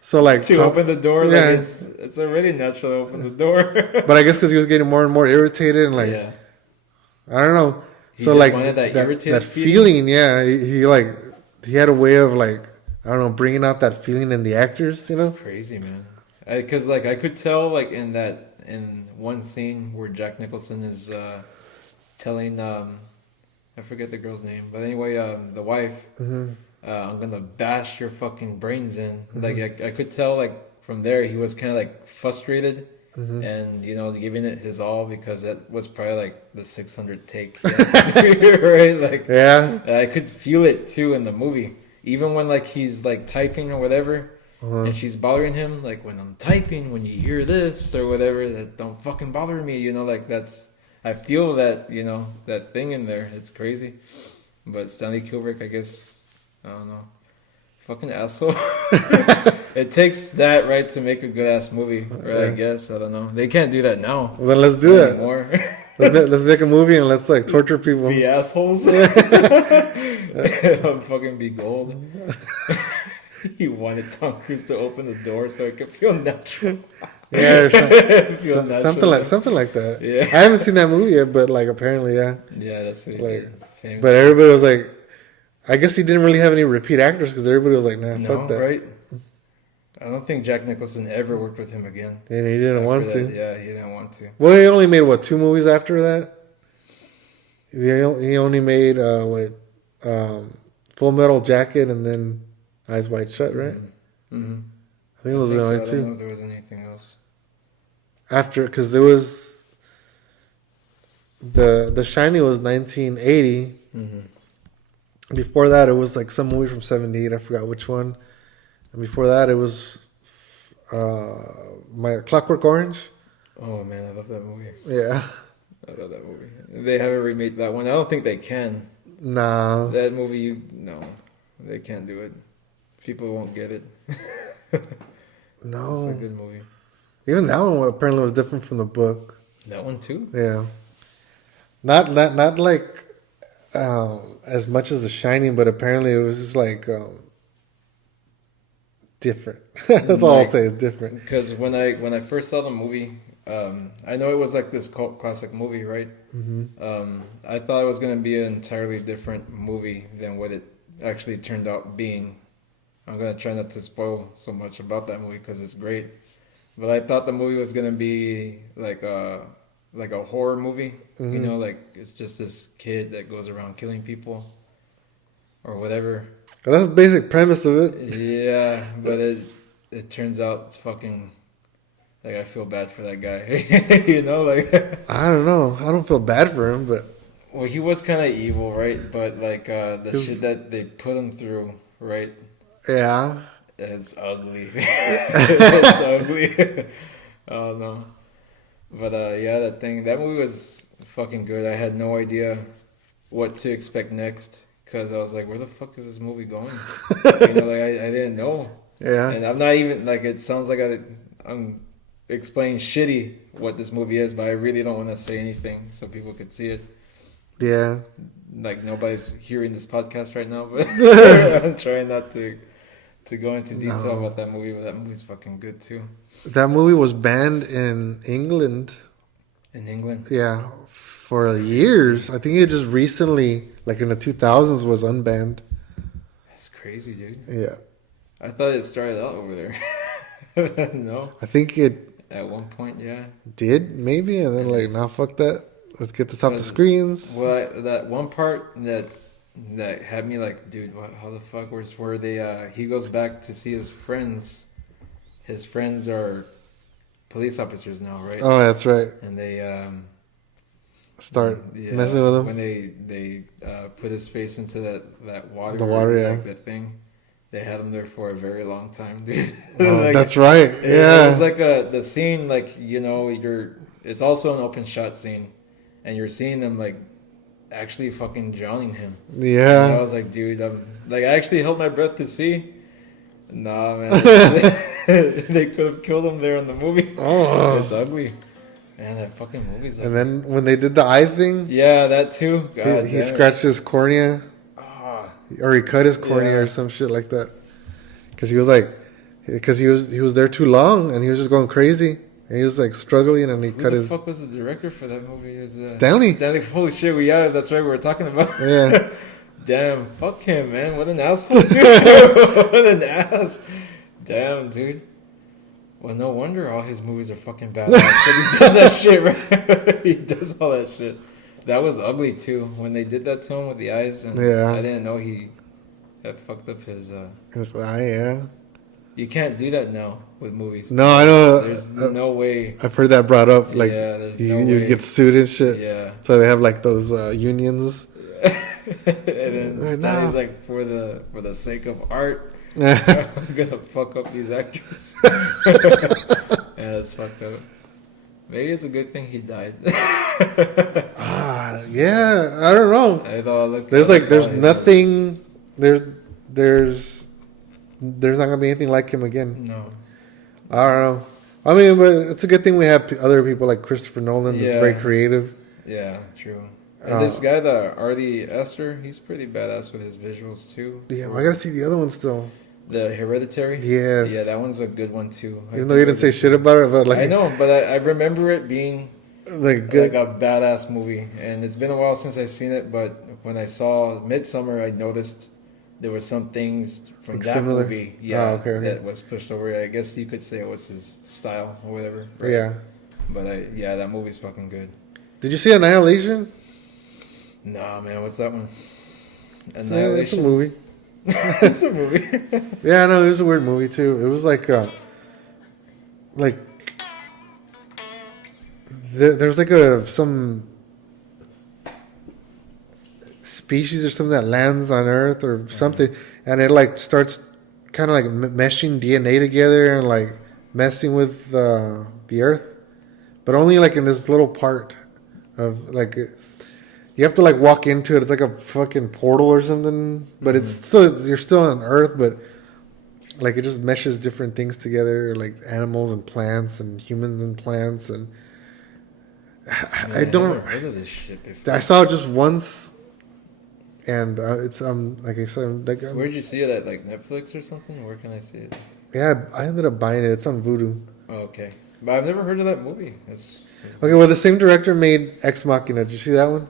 So like To open the door, like yeah, it's already natural to open the door. but I guess because he was getting more and more irritated and like Yeah. I don't know. He So just like wanted that that irritated feeling, yeah, he like he had a way of like I don't know bringing out that feeling in the actors, you know? It's crazy, man. Because like I could tell like in one scene where Jack Nicholson is telling I forget the girl's name, but anyway the wife Hmm. I'm gonna bash your fucking brains in. Mm-hmm. Like I could tell like from there he was kind of like frustrated Hmm. and you know giving it his all because that was probably like the 600 take, right? Like Yeah. I could feel it too in the movie, even when like he's like typing or whatever. Uh-huh. And she's bothering him, like when I'm typing, when you hear this or whatever, that don't fucking bother me, you know, like that's, I feel that, you know, that thing in there. It's crazy. But Stanley Kubrick, I guess, I don't know, fucking asshole. It takes that, right, to make a good ass movie, right? I guess, I don't know. They can't do that now. Well, then let's do it. Anymore. Let's make a movie and let's like torture people. Be assholes. I'll fucking be gold. He wanted Tom Cruise to open the door so it could feel natural. Yeah, or Feel natural. something like that. Yeah. I haven't seen that movie yet, but like apparently, yeah. Yeah, that's what he Like, did. Famous. but everybody was like, I guess he didn't really have any repeat actors because everybody was like, nah, No, fuck that. right? I don't think Jack Nicholson ever worked with him again. And he didn't After want that. to. Yeah, he didn't want to. Well, he only made what 2 movies after that. He only made Full Metal Jacket and then Eyes Wide Shut, right? Mm-hmm. I think those are the I only don't know two. if there was anything else. After, because there was the Shining was 1980. Mm-hmm. Before that, it was like some movie from '78. I forgot which one. And before that, it was my Clockwork Orange. Oh man, I love that movie. Yeah. I love that movie. They haven't remade that one. I don't think they can. Nah. That movie, no, they can't do it. People won't get it. No. It's a good movie. Even that one apparently was different from the book. That one too. Yeah. Not like as much as The Shining, but apparently it was just like different. That's all I'll say is different. Because when I first saw the movie, I know it was like this cult classic movie, right? Mm-hmm. I thought it was gonna be an entirely different movie than what it actually turned out being. I'm gonna try not to spoil so much about that movie because it's great. But I thought the movie was gonna be like a horror movie. Mm-hmm. You know, like it's just this kid that goes around killing people or whatever. That's the basic premise of it. Yeah, but it turns out it's fucking like I feel bad for that guy. You know, like I don't know. I don't feel bad for him, but well, he was kind of evil, right? But like the shit that they put him through, right? yeah. It's ugly. It's ugly. Oh no. But yeah, that movie was fucking good. I had no idea what to expect next because I was like, where the fuck is this movie going? You know, like I didn't know. Yeah. And I'm not even like it sounds like I'm explaining shitty what this movie is, but I really don't want to say anything so people could see it. Yeah. Like nobody's hearing this podcast right now, but I'm trying not to go into detail about that movie, but that movie's fucking good too. That movie was banned in England. In England? Yeah, for years. I think it just recently, like in the 2000s, was unbanned. That's crazy, dude. Yeah. I thought it started out over there. No? I think it At one point, yeah. did, maybe, and then like, nah, fuck that. Let's get this off the screens. Well, that one part that had me like, dude, what? How the fuck? Where they? He goes back to see his friends. His friends are police officers now, right? Oh, that's right. And they Start messing with him. when they put his face into that water. The water, yeah. Like that thing. They had him there for a very long time, dude. Oh, Like, that's right. Yeah. It was like the scene, like, you know, it's also an open shot scene, and you're seeing them like actually fucking drowning him. Yeah. And I was like, dude, like, I actually held my breath to see. Nah, man. They could have killed him there in the movie. Oh. It's ugly. Man, that fucking movie's ugly. And then when they did the eye thing, Yeah, that too. God he damn scratched his cornea, Ah, or he cut his cornea Yeah. or some shit like that. Because he was there too long and he was just going crazy. And he was like struggling and he who cut the his. fuck was the director for that movie? Is Stanley. Stanley. Holy shit! Yeah, that's right. We were talking about. Yeah. Damn, fuck him, man. What an asshole, dude. What an ass. Damn, dude. Well, no wonder all his movies are fucking badass. But he does that shit, right? He does all that shit. That was ugly, too. When they did that to him with the eyes. And Yeah. I didn't know he had fucked up his... His eye, yeah. You can't do that now with movies. No, I know. There's no way. I've heard that brought up. Like, Yeah, there's you, no you'd way. get sued and shit. Yeah. So they have like those unions. And then Right Stanley's now. like, for the sake of art, I'm gonna fuck up these actors. Yeah, that's fucked up. Maybe it's a good thing he died. Yeah, I don't know. I thought, look, There's nothing. There's not gonna be anything like him again. No. I don't know. I mean, but it's a good thing we have other people like Christopher Nolan that's Yeah. very creative. Yeah, true. And this guy, the Artie Esther, he's pretty badass with his visuals too. Yeah, well, I gotta see the other one still. The Hereditary. Yes. Yeah, that one's a good one too. Even though you didn't say shit about it, but like I know, but I remember it being like good. like a badass movie, and it's been a while since I've seen it. But when I saw Midsommar, I noticed there were some things from Like that similar? movie, yeah, Oh, okay. that was pushed over. I guess you could say it was his style or whatever. right? Yeah. But that movie's fucking good. Did you see Annihilation? Nah, man, what's that one? It's a Annihilation. movie. It's a movie. Yeah, no, it was a weird movie too. It was like there's like some species or something that lands on Earth or something, and it like starts kind of like meshing DNA together and like messing with the Earth, but only like in this little part of like. You have to like walk into it. It's like a fucking portal or something, but it's still you're still on Earth, but like it just meshes different things together, like animals and plants and humans and plants, and I don't. Never heard of this shit before. I saw it just once, and it's like I said, like Where'd you see it at? Like Netflix or something? Where can I see it? yeah, I ended up buying it. It's on Vudu. Oh, okay, but I've never heard of that movie. That's Okay, well the same director made Ex Machina. Did you see that one?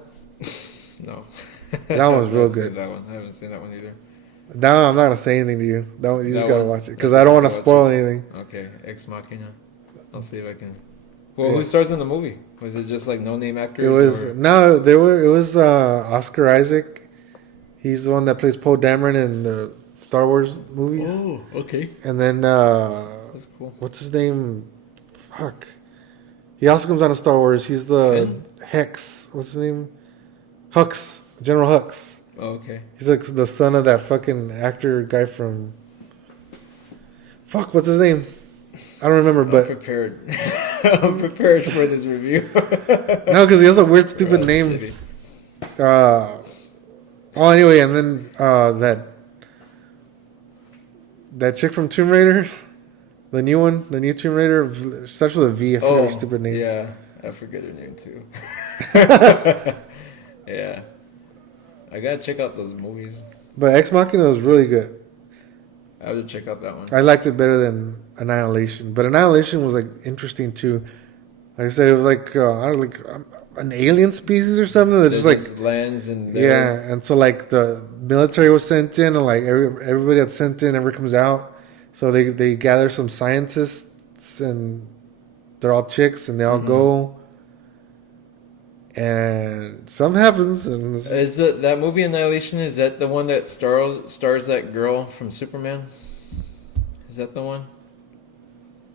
no. That one's real I haven't seen good. That one. I haven't seen that one either. No, I'm not gonna say anything to you. That one you just That gotta one? watch it because Yeah, I don't want just to have to watch spoil it. anything. Okay, Ex Machina. I'll see if I can. Well, Yeah. who stars in the movie? Was it just like no name actors? It was or- no, it was Oscar Isaac. He's the one that plays Poe Dameron in the Star Wars movies. Oh, okay. And then That's cool. what's his name? Fuck. He also comes out of Star Wars. He's the Finn? Hex. What's his name? Hux. General Hux. Oh, okay. He's like the son of that fucking actor guy from. Fuck, what's his name? I don't remember, I'm but prepared. I'm prepared for this review. no, because he has a weird, stupid Oh, name. shitty. Anyway, and then that chick from Tomb Raider, the new one, the new Tomb Raider, starts with a V. I forgot her stupid name. Yeah, I forget her name too. Yeah. I gotta check out those movies. But Ex Machina was really good. I have to check out that one. I liked it better than Annihilation, but Annihilation was like interesting too. Like I said, it was like I don't know, like an alien species or something that just like lands and yeah, and so like the military was sent in, and like everybody that's sent in never comes out. So they gather some scientists, and they're all chicks, and they all go. And something happens, and Is it that movie Annihilation? Is that the one that stars that girl from Superman? Is that the one?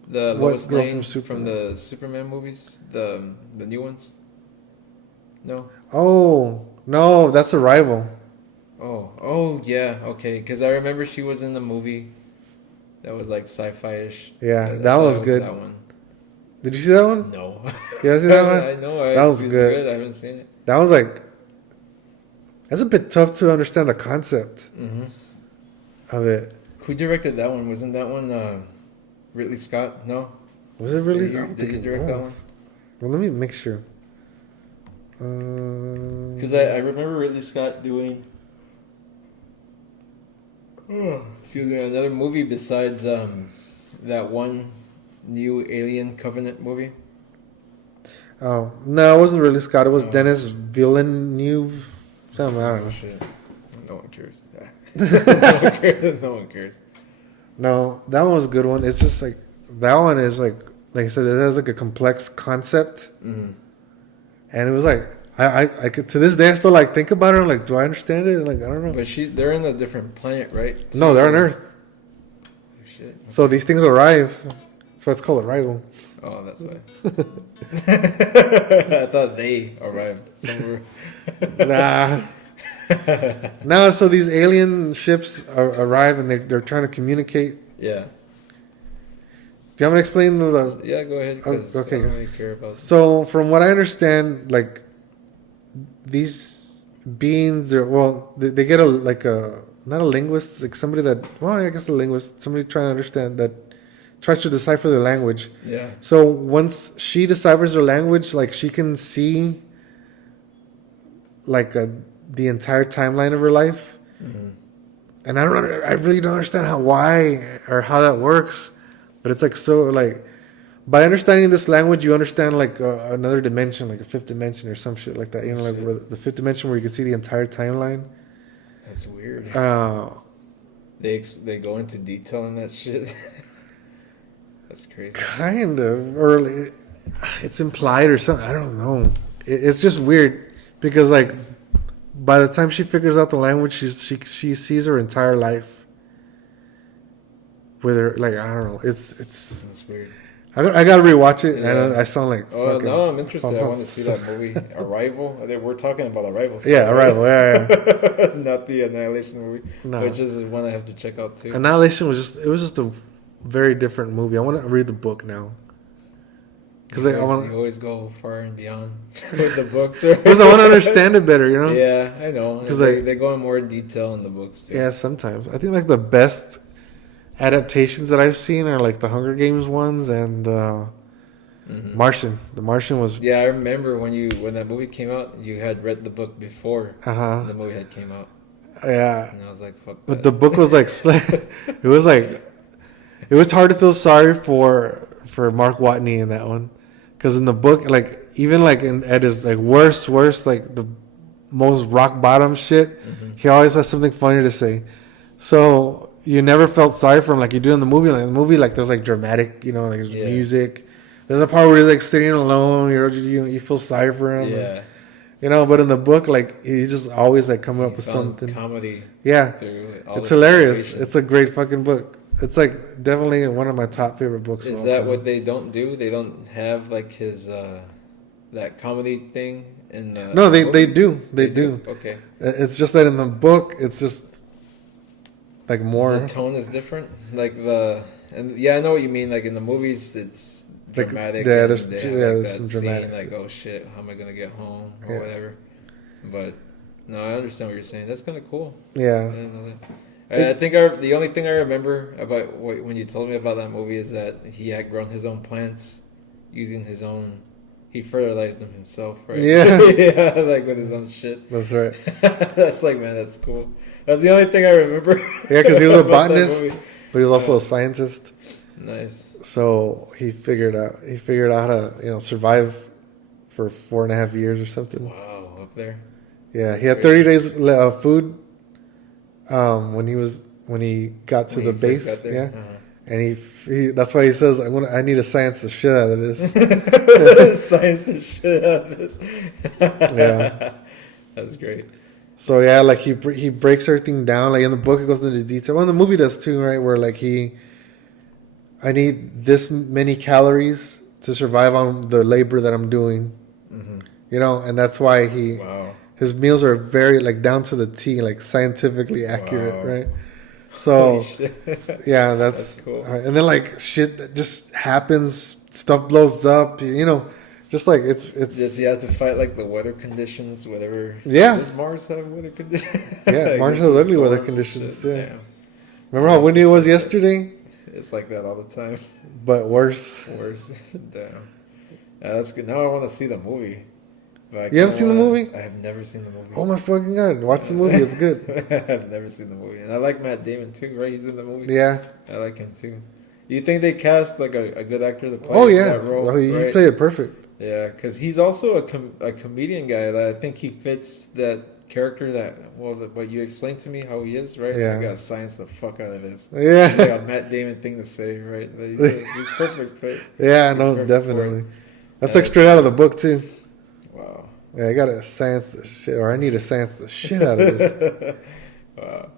The What Lois girl Lane from Superman? from the Superman movies, the new ones. No. oh no, that's Arrival. Oh yeah, okay. Because I remember she was in the movie that was like sci-fi-ish. Yeah, I that thought was it good. That one. Did you see that one? No. You ever see that one? I know. That was it's good. I haven't seen it. That was like That's a bit tough to understand the concept of it. Who directed that one? Wasn't that one Ridley Scott? No. Was it really? Did you direct that one? Well, let me make sure. Because I remember Ridley Scott doing excuse me, another movie besides that one new Alien Covenant movie. Oh no, it wasn't really Scott. It was Oh. Dennis Villeneuve. Something, I don't know. Shit. No one cares. No one cares. No one cares. No, that one was a good one. It's just like that one is like I said, it has like a complex concept, and it was like I could to this day I still like think about it. I'm like, do I understand it? And like I don't know. But they're in a different planet, right? No, they're on Earth. Oh, shit. So these things arrive. That's why it's called arrival. Oh, that's why. I thought they arrived somewhere. Nah. No, so these alien ships arrive and they're trying to communicate. Yeah. Do you want me to explain the? Yeah, go ahead. 'Cause Okay. I don't really care about. So from what I understand, like these beings, they get not a linguist, like somebody that, well, I guess a linguist, somebody trying to understand that tries to decipher their language. Yeah. So once she deciphers her language, like she can see like the entire timeline of her life. And I really don't understand why or how that works, but it's like so like by understanding this language, you understand like another dimension, like a fifth dimension or some shit like that. You know, like where the fifth dimension where you can see the entire timeline. That's weird. Uh, They go into detail in that shit. That's crazy. Kind of, or it's implied or something. I don't know. It's just weird because like by the time she figures out the language, she sees her entire life with her. Like I don't know. It's That's weird. I gotta rewatch it. Yeah. I sound like Oh no, I'm interested. I want to see that movie. Arrival. We're talking about Arrival. Still, Yeah, right? Arrival. Yeah. Not the Annihilation movie, No. which is one I have to check out too. Annihilation was just a very different movie. I want to read the book now because You always go far and beyond with the books, right? because I want to understand it better. You know. Yeah, I know. 'Cause They go in more detail in the books too. Yeah, sometimes I think like the best adaptations that I've seen are like the Hunger Games ones and Martian. The Martian was Yeah, I remember when that movie came out, you had read the book before the movie had came out, yeah. and I was like, "Fuck." But the book was like it was hard to feel sorry for Mark Watney in that one because in the book like even like at his like worst like the most rock bottom shit, he always has something funny to say. So you never felt sorry for him like you do in the movie. Like in the movie, like there's like dramatic, you know, like there's music. There's a part where he's like sitting alone. You feel sorry for him. Yeah. You know, but in the book, like he just always like coming up with something. Comedy. Yeah, It's hilarious. It's a great fucking book. It's like definitely one of my top favorite books. Is that what they don't do? They don't have like his that comedy thing in the. No, they do. They do. Okay. It's just that in the book, it's just like more. The tone is different. Like I know what you mean. Like in the movies, it's Like, dramatic. yeah, and there's they yeah, have, there's that some scene, dramatic. like, oh shit, how am I gonna get home or Yeah. whatever. But no, I understand what you're saying. That's kind of cool. I Yeah, didn't know that. I think the only thing I remember about when you told me about that movie is that he had grown his own plants using his own. He fertilized them himself, right? Yeah. Yeah, like with his own shit. that's right. That's like, man, that's cool. That's the only thing I remember. Yeah, because he was a about that botanist, movie. but he was also a scientist. Nice. So he figured out how to survive for 4.5 years or something. Wow, up there. Yeah, he had 30 days of food. When he got to the When he first base, got there? yeah, Uh-huh. and he that's why he says I need to science the shit out of this. Science the shit out of this. Yeah. That's great. So yeah, like he breaks everything down. Like in the book, it goes into detail. Well, in the movie does too, right? Where like I need this many calories to survive on the labor that I'm doing. Mm-hmm. And that's why Wow. his meals are very like down to the T, like scientifically accurate, Wow. right? Holy So shit. yeah, that's cool. and then like shit that just happens, stuff blows up, just Just like Just you have to fight like the weather conditions, whatever. Yeah. Does Mars have weather conditions? Yeah, Like, Mars there's has ugly weather storms and conditions. shit. Yeah. Damn. Remember how windy it was yesterday? It's like that all the time. But worse. Worse. Damn. That's good. Now I want to see the movie. But You haven't seen the movie? I have never seen the movie. Oh my fucking god! Watch the movie. It's good. I've never seen the movie, and I like Matt Damon too. Right? He's in the movie. Yeah. I like him too. You think they cast like a good actor to play Oh yeah. that role? Oh, he right? played it perfect. Yeah, because he's also a comedian guy. That I think he fits that character. What you explained to me how he is, right? Yeah. I gotta science the fuck out of this. Yeah. It's like a Matt Damon thing to say, right? That he's perfect, right? Yeah, He's no, perfect definitely. for it. That's like straight out of the book too. Wow. Yeah, I gotta science the shit, or I need to science the shit out of this. Wow.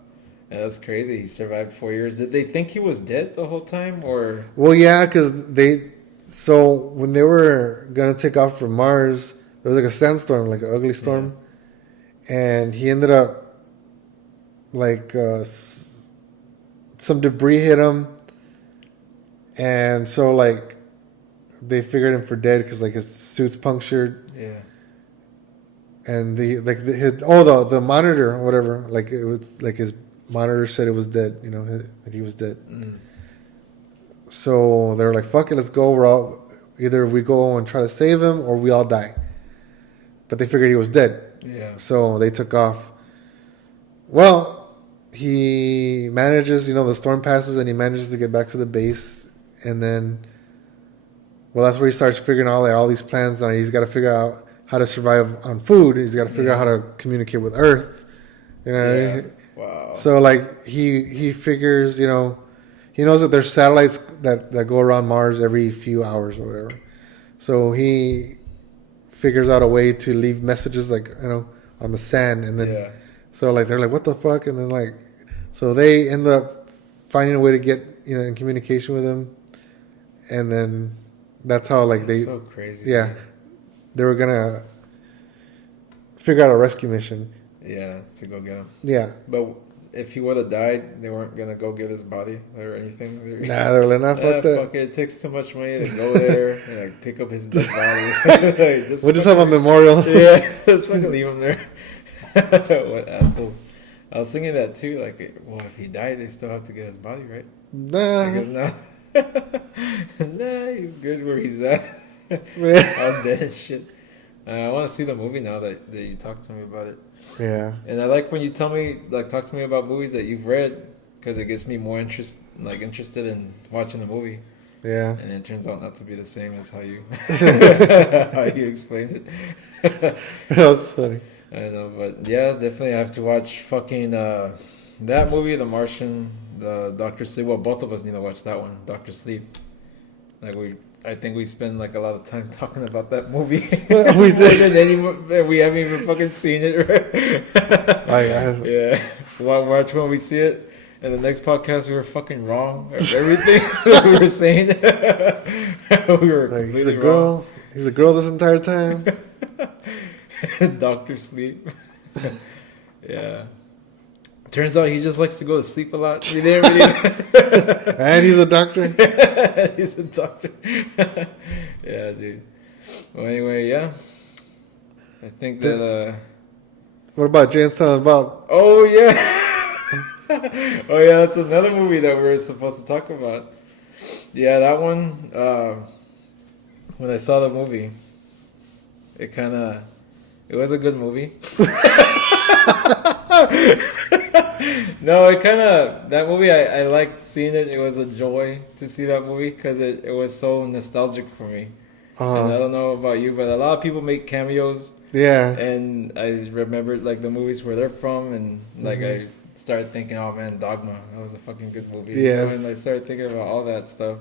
And that's crazy. He survived 4 years. Did they think he was dead the whole time, or? Well, yeah, because so when they were gonna take off from Mars, there was like a sandstorm, like an ugly storm, and he ended up like some debris hit him, and so like they figured him for dead because like his suit's punctured. Yeah. And the monitor or whatever, like it was like his monitor said it was dead, that he was dead. Mm. So they were like, fuck it, let's go. Either we go and try to save him or we all die. But they figured he was dead. Yeah. So they took off. Well, he manages, the storm passes and he manages to get back to the base. And then, well, that's where he starts figuring out like all these plans. Now he's got to figure out how to survive on food. He's got to figure out how to communicate with Earth. Yeah. Wow. So like he figures, he knows that there's satellites that go around Mars every few hours or whatever. So he figures out a way to leave messages like, on the sand, and then so like they're like, what the fuck? And then like so they end up finding a way to get, in communication with him. And then that's how like That's so crazy. Yeah. Man. They were gonna figure out a rescue mission. Yeah, to go get him. Yeah. But if he would have died, they weren't gonna go get his body or anything. Nah, they're like, nah, fuck that. Fuck it. It takes too much money to go there and like pick up his dead body. We'll just have a memorial. Yeah, just fucking leave him there. What assholes. I was thinking that too, like, well, if he died, they still have to get his body, right? Nah. I guess not. Nah, he's good where he's at. Yeah. All dead and shit. I want to see the movie now that you talked to me about it. Yeah. And I like when you talk to me about movies that you've read, because it gets me more interested in watching the movie. Yeah. And it turns out not to be the same as how you how you explained it. That was funny. I know, but yeah, definitely I have to watch fucking that movie, The Martian, the Doctor Sleep. Well, both of us need to watch that one, Doctor Sleep. I think we spend like a lot of time talking about that movie. We did. We haven't even fucking seen it, right? Yeah. Watch when we see it. And the next podcast, we were fucking wrong. Everything that we were saying, we were Like, completely wrong. He's a girl this entire time. Doctor Sleep. Yeah. Turns out he just likes to go to sleep a lot. We didn't really. And he's a doctor. He's a doctor. Yeah, dude. Well, anyway, yeah. I think that. What about Jay and Silent Bob? Oh yeah. Oh yeah, that's another movie that we were supposed to talk about. Yeah, that one. When I saw the movie, it was a good movie. No, that movie, I liked seeing it. It was a joy to see that movie because it was so nostalgic for me. And I don't know about you, but a lot of people make cameos. Yeah. And I remembered like the movies where they're from, and like I started thinking, oh man, Dogma, that was a fucking good movie. Yes. And I started thinking about all that stuff.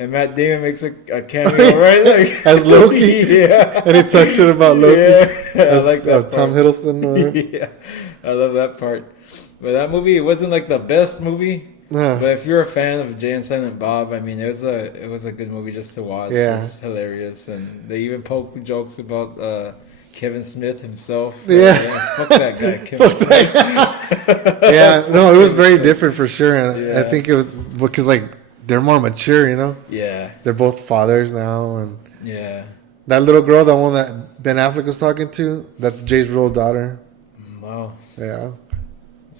And Matt Damon makes a cameo, right? Like, as Loki. Yeah. And he talks shit about Loki. Yeah. I like that part. Tom Hiddleston. Or... Yeah. I love that part. But that movie, it wasn't like the best movie. But if you're a fan of Jay and Silent Bob, I mean, it was a good movie just to watch. Yeah. It's hilarious. And they even poke jokes about Kevin Smith himself. Yeah. Fuck that guy, Kevin Smith. Yeah, no, it was very different for sure. And I think it was because, like, they're more mature, Yeah. They're both fathers now. And yeah. That little girl, the one that Ben Affleck was talking to, that's Jay's real daughter. Wow. Yeah.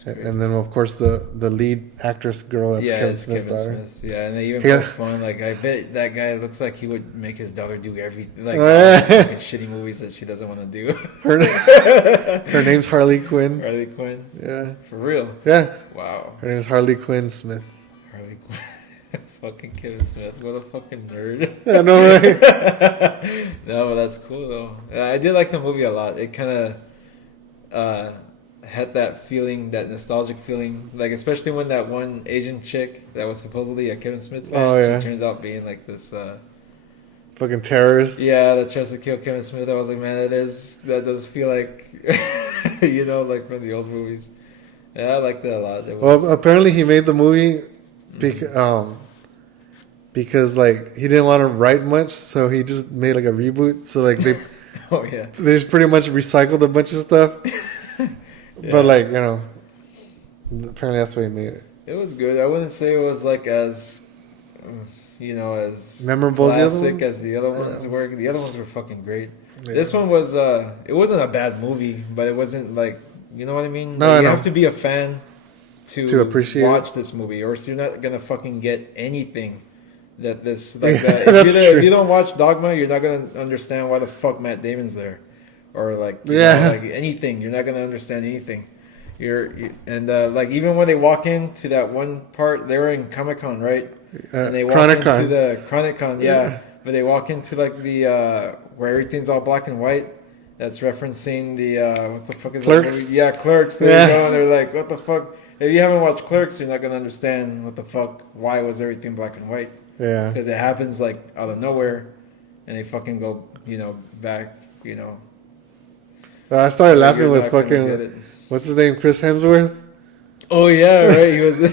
And then, of course, the lead actress girl, that's Kevin Smith's daughter. Smith. Yeah, and they even put fun. Like, I bet that guy looks like he would make his daughter do everything. Like, all the fucking shitty movies that she doesn't want to do. Her name's Harley Quinn. Harley Quinn? Yeah. For real? Yeah. Wow. Her name's Harley Quinn Smith. Harley Quinn. Fucking Kevin Smith. What a fucking nerd. I know, right? No, but that's cool, though. I did like the movie a lot. It kind of had that feeling, that nostalgic feeling, like especially when that one Asian chick that was supposedly a Kevin Smith fan, she turns out being like this fucking terrorist. Yeah, that tries to kill Kevin Smith. I was like, man, that does feel like like from the old movies. Yeah, I liked that a lot. Well, apparently he made the movie because like he didn't want to write much, so he just made like a reboot. So like they oh yeah, they just pretty much recycled a bunch of stuff. Yeah. But like, apparently that's why he made it. It was good. I wouldn't say it was like as as memorable classic as the other ones were. The other ones were fucking great. Yeah. This one was it wasn't a bad movie, but it wasn't like, you know what I mean? No, you have to be a fan to appreciate watch this movie, or else you're not gonna fucking get anything that this If you don't watch Dogma, you're not gonna understand why the fuck Matt Damon's there. Or like anything, you're not gonna understand anything. Like even when they walk into that one part, they were in Comic-Con, right? And they walk into the Chronicon, but they walk into like the where everything's all black and white. That's referencing the what the fuck is Clerks? that movie? Yeah, Clerks. There you go. And they're like, what the fuck? If you haven't watched Clerks, you're not gonna understand what the fuck. Why was everything black and white? Yeah, because it happens like out of nowhere, and they fucking go, back, I started laughing with fucking what's his name, Chris Hemsworth. Oh yeah, right. He was, and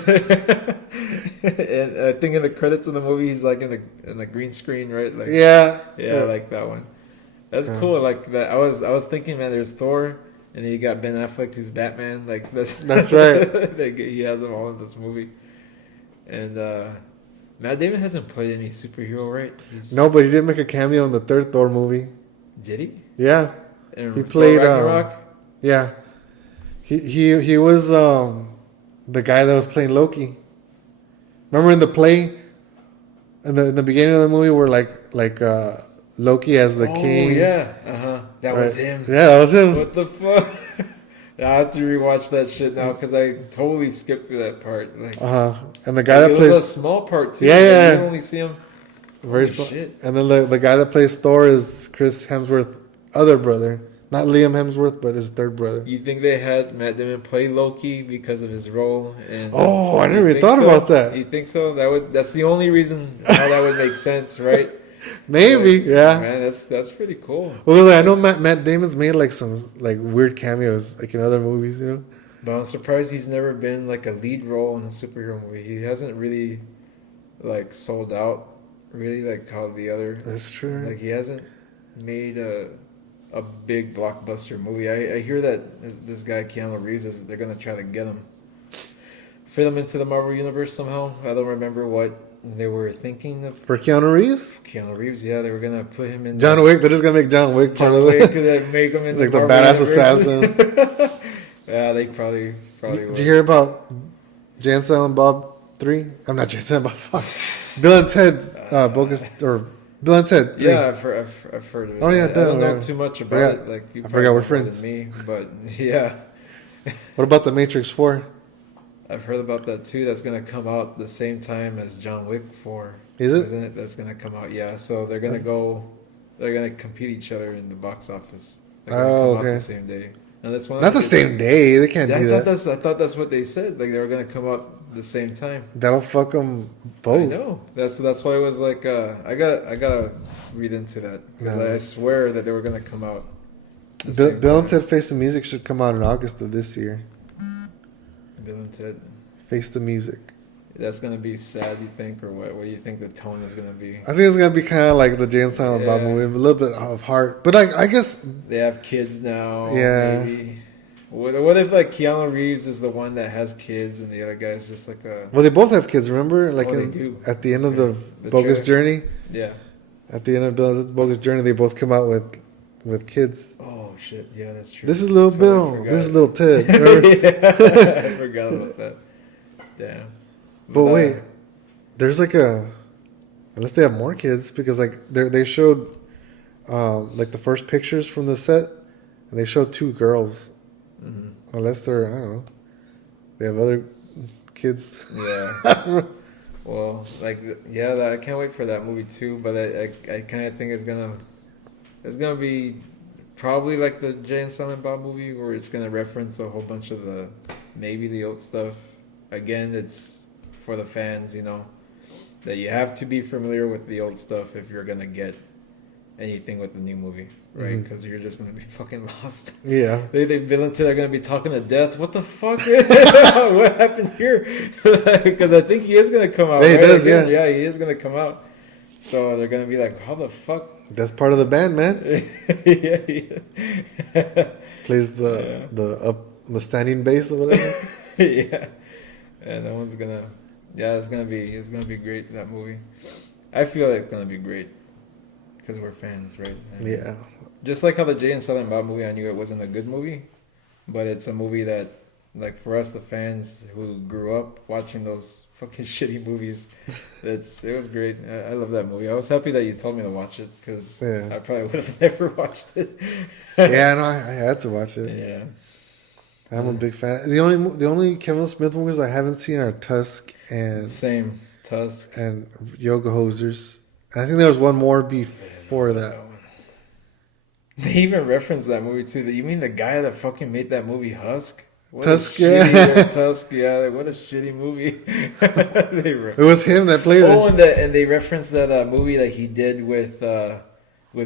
I think in the credits of the movie, he's like in the green screen, right? Like yeah, I like that one. That's cool. Like that. I was thinking, man. There's Thor, and then you got Ben Affleck, who's Batman. Like that's right. He has them all in this movie, and Matt Damon hasn't played any superhero, right? No, but he did make a cameo in the third Thor movie. Did he? Yeah. And he played Ragnarok? Yeah. He was the guy that was playing Loki. Remember in the play, in the beginning of the movie, where like Loki as the king. Oh yeah, That was him. Yeah, that was him. What the fuck? I have to rewatch that shit now because I totally skipped through that part. Like, and the guy that plays, it was a small part too. Yeah. You only see him. Very small. And then the guy that plays Thor is Chris Hemsworth's other brother. Not Liam Hemsworth, but his third brother. You think they had Matt Damon play Loki because of his role? I never even thought about that. You think so? That's the only reason how that would make sense, right? Maybe, yeah. Man, that's pretty cool. Well, I know Matt Damon's made like some like weird cameos like in other movies, But I'm surprised he's never been like a lead role in a superhero movie. He hasn't really like sold out, really like how the other. That's true. Like he hasn't made a big blockbuster movie. I hear that this guy Keanu Reeves they're gonna try to get him, fit him into the Marvel universe somehow. I don't remember what they were thinking of. For Keanu Reeves? Keanu Reeves, yeah, they were gonna put him in. John Wick. They're just gonna make John Wick part of it. Could they make him in like the badass universe? Assassin? Yeah, they probably. Did you hear about Silent Bob 3? I'm not Silent Bob. Fuck. Bill and Ted Bogus or Bill and Ted 3. Yeah, I've heard of it. Oh yeah, I don't know too much about it. Like I forgot we're friends. Than me, but yeah. What about The Matrix 4? I've heard about that too. That's gonna come out the same time as John Wick 4. Is it? Isn't it? That's gonna come out. Yeah. So they're gonna go. They're gonna compete each other in the box office. They're gonna come out the same day. And that's one. Not the same day. They can't do that. I thought that's what they said. Like they were gonna come out the same time. That'll fuck them both. I know. That's why it was like. I gotta read into that because I swear that they were gonna come out. Bill and Ted Face the Music should come out in August of this year. Bill and Ted Face the Music. That's gonna be sad, you think, or what? What do you think the tone is gonna be? I think it's gonna be kind of like the Jay and Silent Bob movie, a little bit of heart. But I guess they have kids now. Yeah. Maybe. What if like Keanu Reeves is the one that has kids and the other guy's just like a? Well, they both have kids. Remember, like they do. At the end of the Bogus Journey. Yeah. At the end of Bill's Bogus Journey, they both come out with kids. Oh shit! Yeah, that's true. This is little Bill. Forgot. This is little Ted. Remember? Yeah, I forgot about that. Damn. But wait, there's like unless they have more kids, because like they showed like the first pictures from the set, and they showed 2 girls. Mm-hmm. Unless they're, I don't know, they have other kids. Yeah. Well, like, yeah, I can't wait for that movie too. But I kind of think it's gonna be probably like the Jay and Silent Bob movie, where it's gonna reference a whole bunch of maybe the old stuff. Again, it's for the fans, that you have to be familiar with the old stuff if you're gonna get anything with the new movie, right? Because you're just gonna be fucking lost. Yeah. They built into they're gonna be talking to death. What the fuck? What happened here? Because I think he is gonna come out. Hey, right? he does, yeah. Yeah, he is gonna come out. So they're gonna be like, how the fuck? That's part of the band, man. Yeah. Plays the standing bass or whatever. Yeah. And that one's gonna. Yeah, it's gonna be great. That movie. I feel like it's gonna be great. Because we're fans, right? And yeah. just like how the Jay and Silent Bob movie, I knew it wasn't a good movie, but it's a movie that, like, for us, the fans who grew up watching those fucking shitty movies, it was great. I love that movie. I was happy that you told me to watch it, because I probably would have never watched it. Yeah, no, I had to watch it. Yeah. I'm a big fan. The only Kevin Smith movies I haven't seen are Tusk and Same. Tusk. and Yoga Hosers. And I think there was one more before that. They even referenced that movie too. You mean the guy that fucking made that movie Husk? Tusk, yeah. Tusk, yeah. Like, what a shitty movie. It was him that played it. Oh, and they referenced that movie that he did with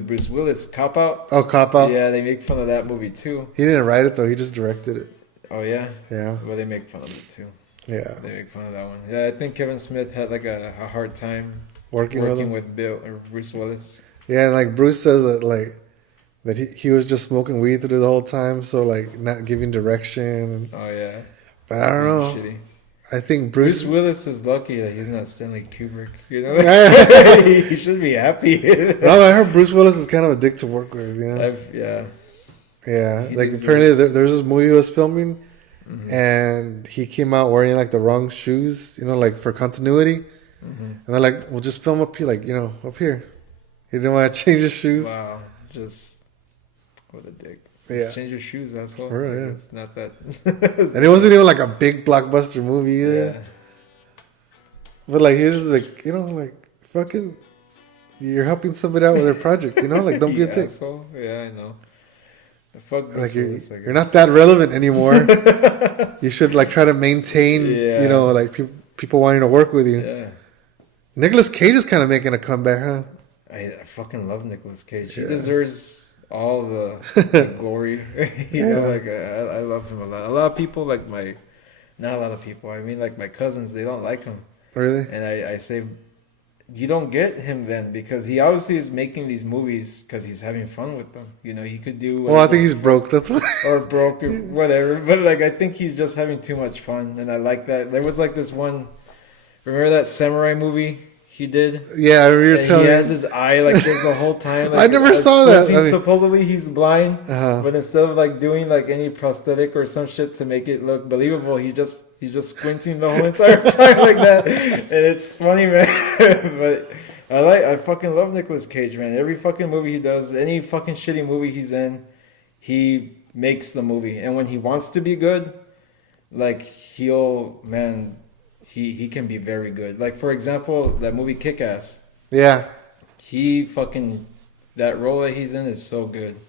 Bruce Willis, Cop Out. Oh, Cop Out. Yeah, they make fun of that movie too. He didn't write it though. He just directed it. Oh yeah. Yeah. Well, they make fun of it too. Yeah. They make fun of that one. Yeah, I think Kevin Smith had like a hard time Working with Bill or Bruce Willis. Yeah, and like Bruce says that he was just smoking weed through the whole time, so like not giving direction. Oh yeah. But I don't know. Shitty. I think Bruce Willis is lucky that he's not Stanley Kubrick. He should be happy. No, I heard Bruce Willis is kind of a dick to work with. Yeah. Yeah, like apparently there's this movie he was filming, and he came out wearing like the wrong shoes, like for continuity. And they're like, "Well, just film up here, like up here." He didn't want to change his shoes. Wow, just what a dick. Yeah, just change your shoes, asshole. For real, yeah. It's not that. And it wasn't even like a big blockbuster movie either. Yeah. But like he was just like like fucking, you're helping somebody out with their project. Like don't be a dick. Asshole. Yeah, I know. Fuck Bruce like Willis, you're not that relevant anymore. You should like try to maintain. Like people wanting to work with you. Yeah. Nicolas Cage is kind of making a comeback, huh? I fucking love Nicolas Cage. He deserves all the glory. I love him a lot. A lot of people not a lot of people. I mean, like my cousins, they don't like him. Really? And I say, you don't get him then, because he obviously is making these movies because he's having fun with them. He could do. Well, I think he's broke. That's why. Or broke, or whatever. But like, I think he's just having too much fun, and I like that. There was like this one. Remember that samurai movie he did? Yeah, you're telling me. He has his eye like this the whole time. Like, I never saw that. Supposedly he's blind, but instead of like doing like any prosthetic or some shit to make it look believable, he's just squinting the whole entire time like that, and it's funny, man. But I fucking love Nicolas Cage, man. Every fucking movie he does, any fucking shitty movie he's in, he makes the movie, and when he wants to be good, like he can be very good. Like, for example, that movie Kick-Ass. Yeah. That role that he's in is so good.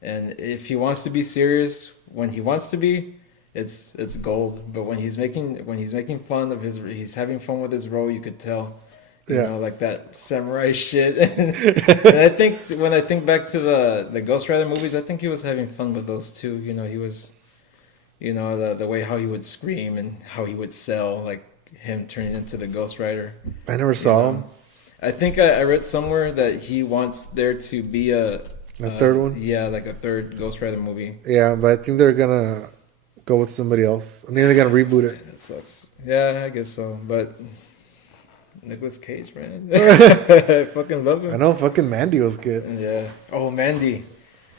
And if he wants to be serious, when he wants to be, it's gold. But when he's making fun of he's having fun with his role, you could tell. Like that samurai shit. And I think when I think back to the Ghost Rider movies, I think he was having fun with those too. He was, the way how he would scream and how he would sell, like him turning into the Ghost Rider. I never saw him. I think I read somewhere that he wants there to be a third one. Yeah, like a third Ghost Rider movie. Yeah, but I think they're gonna go with somebody else. I think they're gonna reboot it. That sucks. Yeah, I guess so. But Nicolas Cage, man. I fucking love him. I know fucking Mandy was good. Yeah. Oh, Mandy.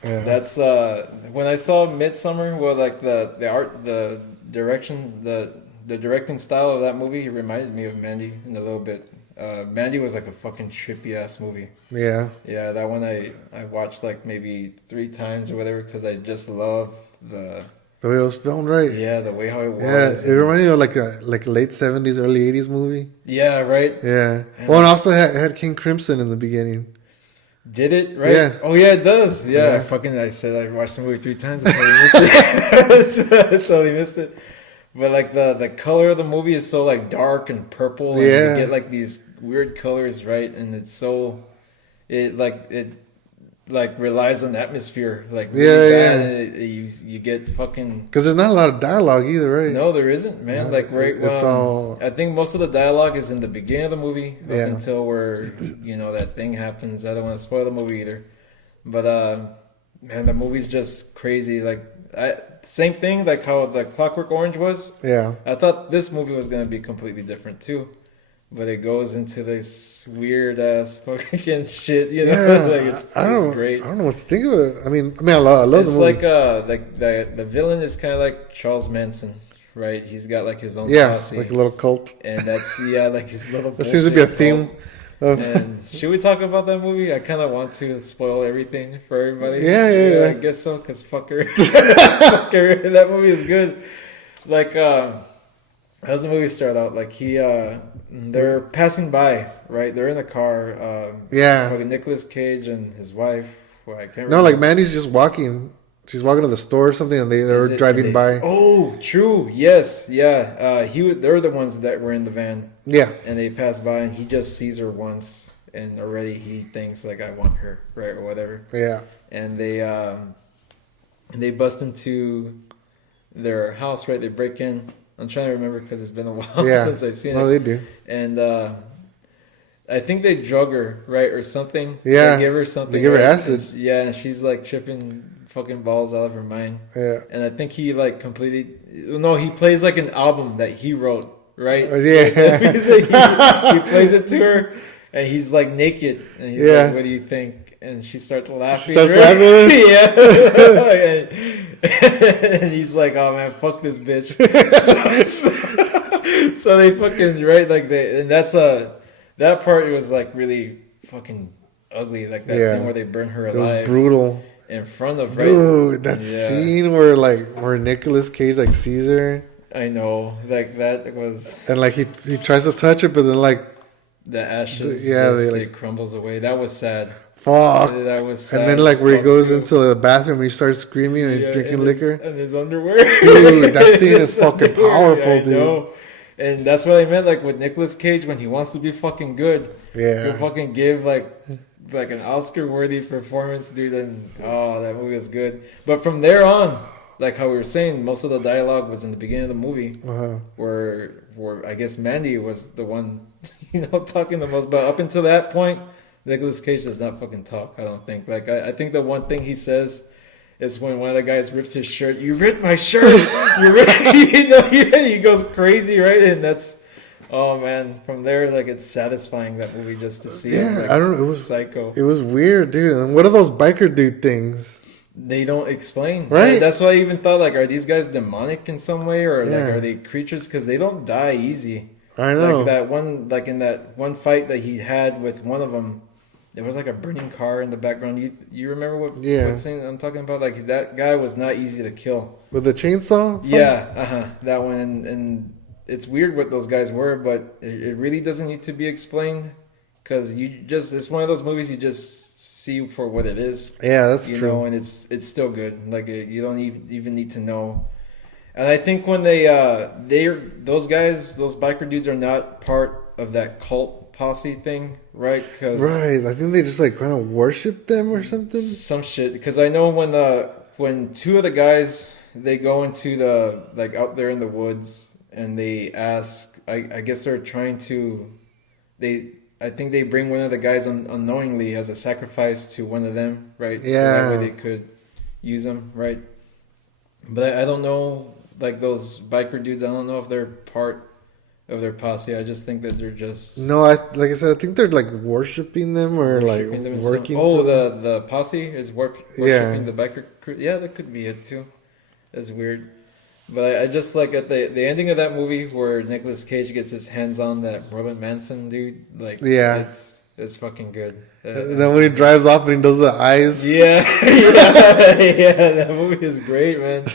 Yeah. That's when I saw Midsommar, well, like the art, the direction, the directing style of that movie, it reminded me of Mandy in a little bit. Mandy was like a fucking trippy ass movie. Yeah. Yeah, that one I watched like maybe 3 times or whatever because I just love the The way it was filmed, right? yeah, the way how it was. Yeah, it reminded me of like a late 70s, early 80s movie. Yeah, right. Yeah. And Well, and also had King Crimson in the beginning. did it right? Yeah. Oh yeah, it does. Yeah, Yeah. I said I watched the movie 3 times. I totally missed it. I totally missed it. But like the color of the movie is so like dark and purple, and Yeah. you get like these weird colors, right? And it's so it relies on atmosphere, like really bad. And you get fucking. Because there's not a lot of dialogue either, right? No, there isn't, man. Like right, It's all. I think most of the dialogue is in the beginning of the movie up Yeah. until where that thing happens. I don't want to spoil the movie either, but man, the movie's just crazy. Like same thing, like how the Clockwork Orange was. Yeah. I thought this movie was gonna be completely different too, but it goes into this weird ass fucking shit. You know, Yeah. like it's great. I don't know what to think of it. I mean, I love It's the movie. like the villain is kind of like Charles Manson, right? He's got like his own Yeah, posse, like a little cult. and that's like his little. That seems to be a bullshit theme. cult. Of, And should we talk about that movie? I kind of want to spoil everything for everybody. Yeah. I guess so, cause fuck her. Fuck her. That movie is good. Like, how's the movie start out? Like they're passing by, right? They're in a car. Yeah. Fucking Nicolas Cage and his wife. Who I can't no, remember. like Mandy's just walking. She's walking to the store or something, and they're driving by. Oh, true. Yes, yeah. They're the ones that were in the van, Yeah. and they pass by, and he just sees her once, and already he thinks like, I want her, right, or whatever. Yeah. And they bust into their house, right? They break in. I'm trying to remember because it's been a while Yeah. since I've seen it. No, they do. And I think they drug her, right, or something. Yeah. They give her something. They give her right? acid. And she's like tripping fucking balls out of her mind. Yeah. And I think he like completely. No, he plays like an album that he wrote, right? Yeah. he plays it to her, and he's like naked, and he's like, "What do you think?" And she starts laughing. Yeah. And he's like, "Oh man, fuck this bitch." So they fucking and that's that part was like really fucking ugly, like that scene where they burn her alive. It was brutal. In front of dude, that scene where Nicolas Cage like sees her. I know, like that was, and like he tries to touch her, but then like the ashes, it crumbles away. That was sad. Fuck. That was sad. And then like where he goes into the bathroom and he starts screaming and drinking liquor. And his underwear. Dude, that scene is fucking powerful, dude. Know. And that's what I meant, like with Nicolas Cage when he wants to be fucking good. Yeah. He'll fucking give like an Oscar-worthy performance, dude. And that movie was good. But from there on, like how we were saying, most of the dialogue was in the beginning of the movie, where I guess Mandy was the one, talking the most. But up until that point, Nicolas Cage does not fucking talk. I don't think. Like I think the one thing he says is when one of the guys rips his shirt. You ripped my shirt. You ripped. He goes crazy, right? And that's. Oh man! From there, like it's satisfying that movie just to see. Yeah, I don't know. It was psycho. It was weird, dude. And what are those biker dude things? They don't explain, right? That's why I even thought, like, are these guys demonic in some way, or like are they creatures? Because they don't die easy. I know. Like that one, like in that one fight that he had with one of them, there was like a burning car in the background. You remember what scene I'm talking about? Like that guy was not easy to kill. With the chainsaw? Yeah, that one and. It's weird what those guys were, but it really doesn't need to be explained because it's one of those movies you just see for what it is. Yeah, that's true. And it's still good. Like you don't even need to know. And I think when those biker dudes are not part of that cult posse thing, right? Right. I think they just like kind of worship them or something. Some shit. Because I know when 2 of the guys they go into the like out there in the woods. And they ask, I guess they're trying to, I think they bring one of the guys unknowingly as a sacrifice to one of them, right? Yeah. So that way they could use them, right? But I don't know, like those biker dudes, I don't know if they're part of their posse. I just think that they're just No, like I said, I think they're like worshiping them or worshiping them like in some. working. Oh, for them. the posse is worshiping Yeah. the biker crew. Yeah, that could be it too. That's weird. But I just like at the ending of that movie where Nicolas Cage gets his hands on that Robin Manson dude. Like, Yeah. it's fucking good. Then when he drives off and he does the eyes. Yeah, yeah, that movie is great, man.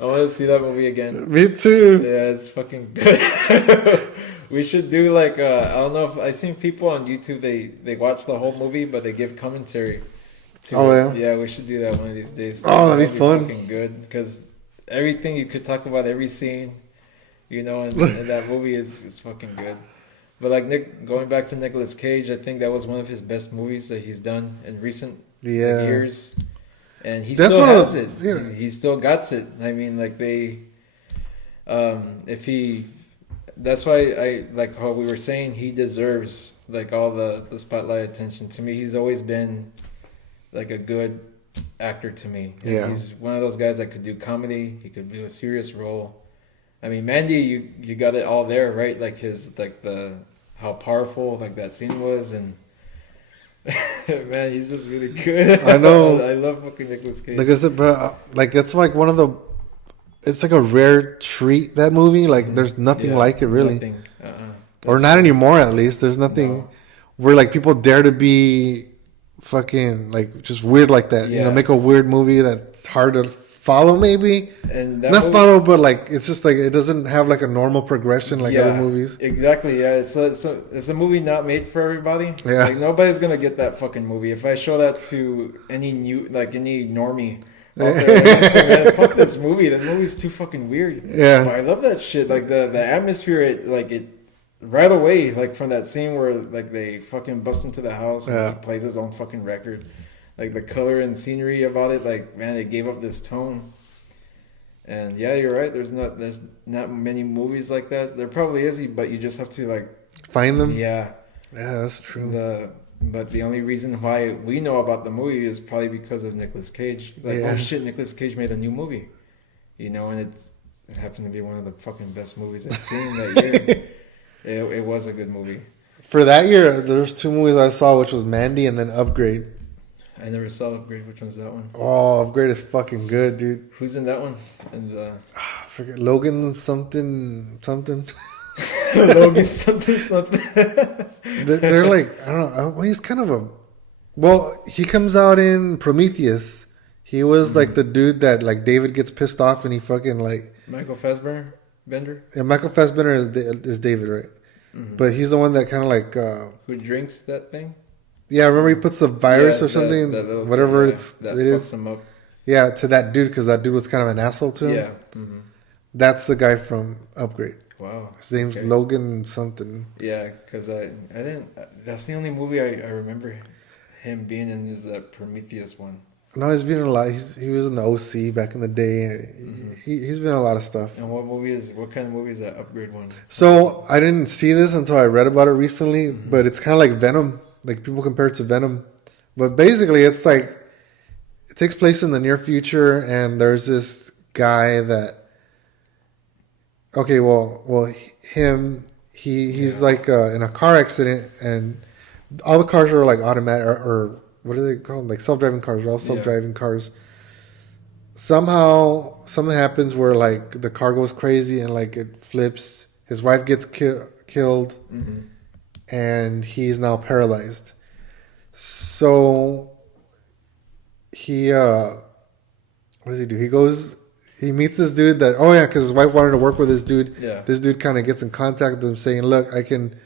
I want to see that movie again. Me too. Yeah, it's fucking good. We should do like I don't know if I seen people on YouTube they watch the whole movie but they give commentary to Oh, it. yeah? Yeah, we should do that one of these days. Oh, that'd be fun. Fucking good because everything you could talk about every scene, in that movie is fucking good. But like going back to Nicolas Cage, I think that was one of his best movies that he's done in recent years. And he still has it. Yeah. He still got it. I mean, like that's why I like how we were saying he deserves like all the spotlight attention. To me, he's always been like a good actor to me. And Yeah. he's one of those guys that could do comedy. He could do a serious role. I mean, Mandy, you got it all there, right? Like how powerful like that scene was, and man, he's just really good. I know. I love fucking Nicolas Cage. Like I said, but like it's like one of the. It's like a rare treat, that movie. Like there's nothing like it really, Nothing. or not anymore. At least there's nothing No. where like people dare to be fucking like just weird like that. Yeah. Make a weird movie that's hard to follow, maybe And that not movie, follow, but like it's just like it doesn't have like a normal progression like other movies. Exactly. Yeah, it's a movie not made for everybody. Yeah. Like nobody's gonna get that fucking movie. If I show that to any any normie out there, they're gonna say, man, fuck this movie. This movie's too fucking weird. Yeah. But I love that shit. Like the atmosphere. It right away. Like from that scene where like they fucking bust into the house and he plays his own fucking record. Like the color and scenery about it. Like man, they gave up this tone. And yeah, you're right. There's not many movies like that. There probably is, but you just have to like Find them. yeah. That's true. But the only reason why we know about the movie is probably because of Nicolas Cage. Like oh shit, Nicolas Cage made a new movie, and it happened to be one of the fucking best movies I've seen that year. It was a good movie. For that year, there's two movies I saw, which was Mandy and then Upgrade. I never saw Upgrade. Which one's that one? Oh, Upgrade is fucking good, dude. Who's in that one? And I forget Logan something. Logan something. They're like, I don't know. He's kind of a. Well, he comes out in Prometheus. He was like the dude that like David gets pissed off and he fucking like. Michael Fassbender? Yeah, Michael Fassbender is David, right? Mm-hmm. But he's the one that kind of like. Who drinks that thing? Yeah, remember he puts the virus or something, whatever that it is. Him up. Yeah, to that dude because that dude was kind of an asshole to him. Yeah. Mm-hmm. That's the guy from Upgrade. Wow. His name's Logan something. Yeah, because I didn't. That's the only movie I remember him being in is that Prometheus one. No, he's been in a lot. He was in the OC back in the day. He's been in a lot of stuff. And what kind of movie is that Upgrade one? So I didn't see this until I read about it recently, but it's kind of like Venom. Like people compare it to Venom, but basically it's like it takes place in the near future, and there's this guy that. Okay, he's like in a car accident, and all the cars are like automatic or what are they called? Like self-driving cars. They're all self-driving cars. Somehow something happens where like the car goes crazy and like it flips. His wife gets killed, and he's now paralyzed. So he what does he do? He meets this dude that because his wife wanted to work with this dude. Yeah. This dude kind of gets in contact with him, saying, "Look, I can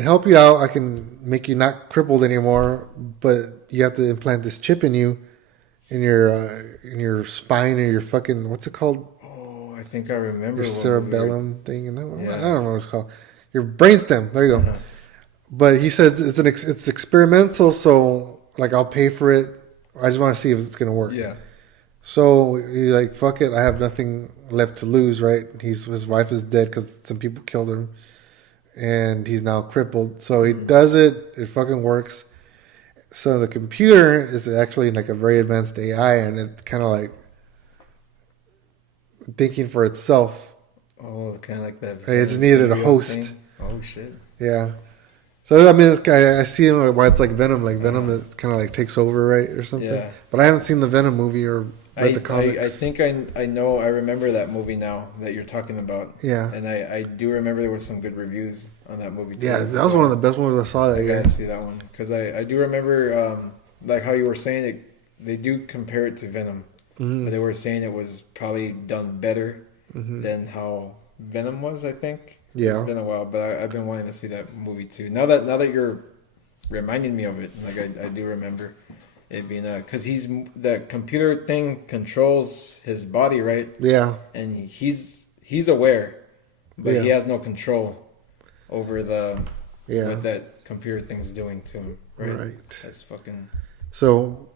help you out. I can make you not crippled anymore, but you have to implant this chip in you, in your spine or your fucking what's it called? Oh, I think I remember Your cerebellum thing. And I don't know what it's called. Your brainstem. There you go. But he says it's experimental, so like I'll pay for it. I just want to see if it's gonna work. Yeah. So he's like, fuck it, I have nothing left to lose, right? His wife is dead because some people killed him, and he's now crippled. So he does it. It fucking works. So the computer is actually like a very advanced AI, and it's kind of like thinking for itself. Oh, kind of like that. It just needed a symbiote host. thing. Oh shit. Yeah. So I mean, this guy, I see him why it's like Venom. Like Venom, it kind of like takes over, right, or something. Yeah. But I haven't seen the Venom movie or read the comics. I think I know. I remember that movie now that you're talking about. Yeah. And I do remember there were some good reviews on that movie too. Yeah, that was one of the best movies I saw that I year. gotta see that one because I do remember like how you were saying it. They do compare it to Venom, but they were saying it was probably done better than how Venom was. I think. Yeah. It's been a while, but I've been wanting to see that movie too. Now that you're reminding me of it, like I do remember it being because the computer thing controls his body, right? Yeah. And he's aware, but Yeah. he has no control over Yeah. what that computer thing's doing to him, right? Right. That's fucking. So,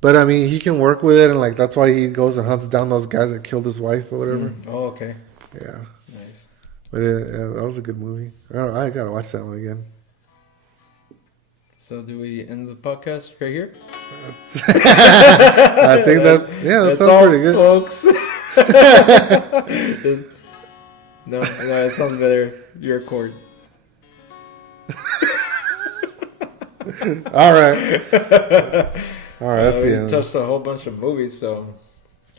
but I mean, he can work with it, and like that's why he goes and hunts down those guys that killed his wife or whatever. Oh, okay. Yeah. Nice. But yeah, that was a good movie. I gotta watch that one again. So do we end the podcast right here? I think that sounds all, pretty good. folks. No, it sounds better. Your chord. All right. All right, that's the We end. touched a whole bunch of movies, so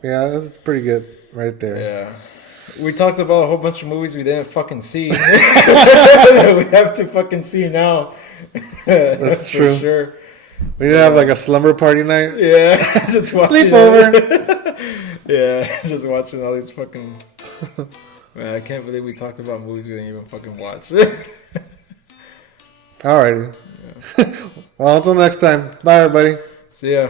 Yeah, that's pretty good right there. yeah. We talked about a whole bunch of movies we didn't fucking see. We have to fucking see now. That's true. For sure. We need to have like a slumber party night. Yeah, just watching Sleepover. Yeah, just watching all these fucking. Man, I can't believe we talked about movies we didn't even fucking watch. Alrighty. Well, until next time. Bye, everybody. See ya.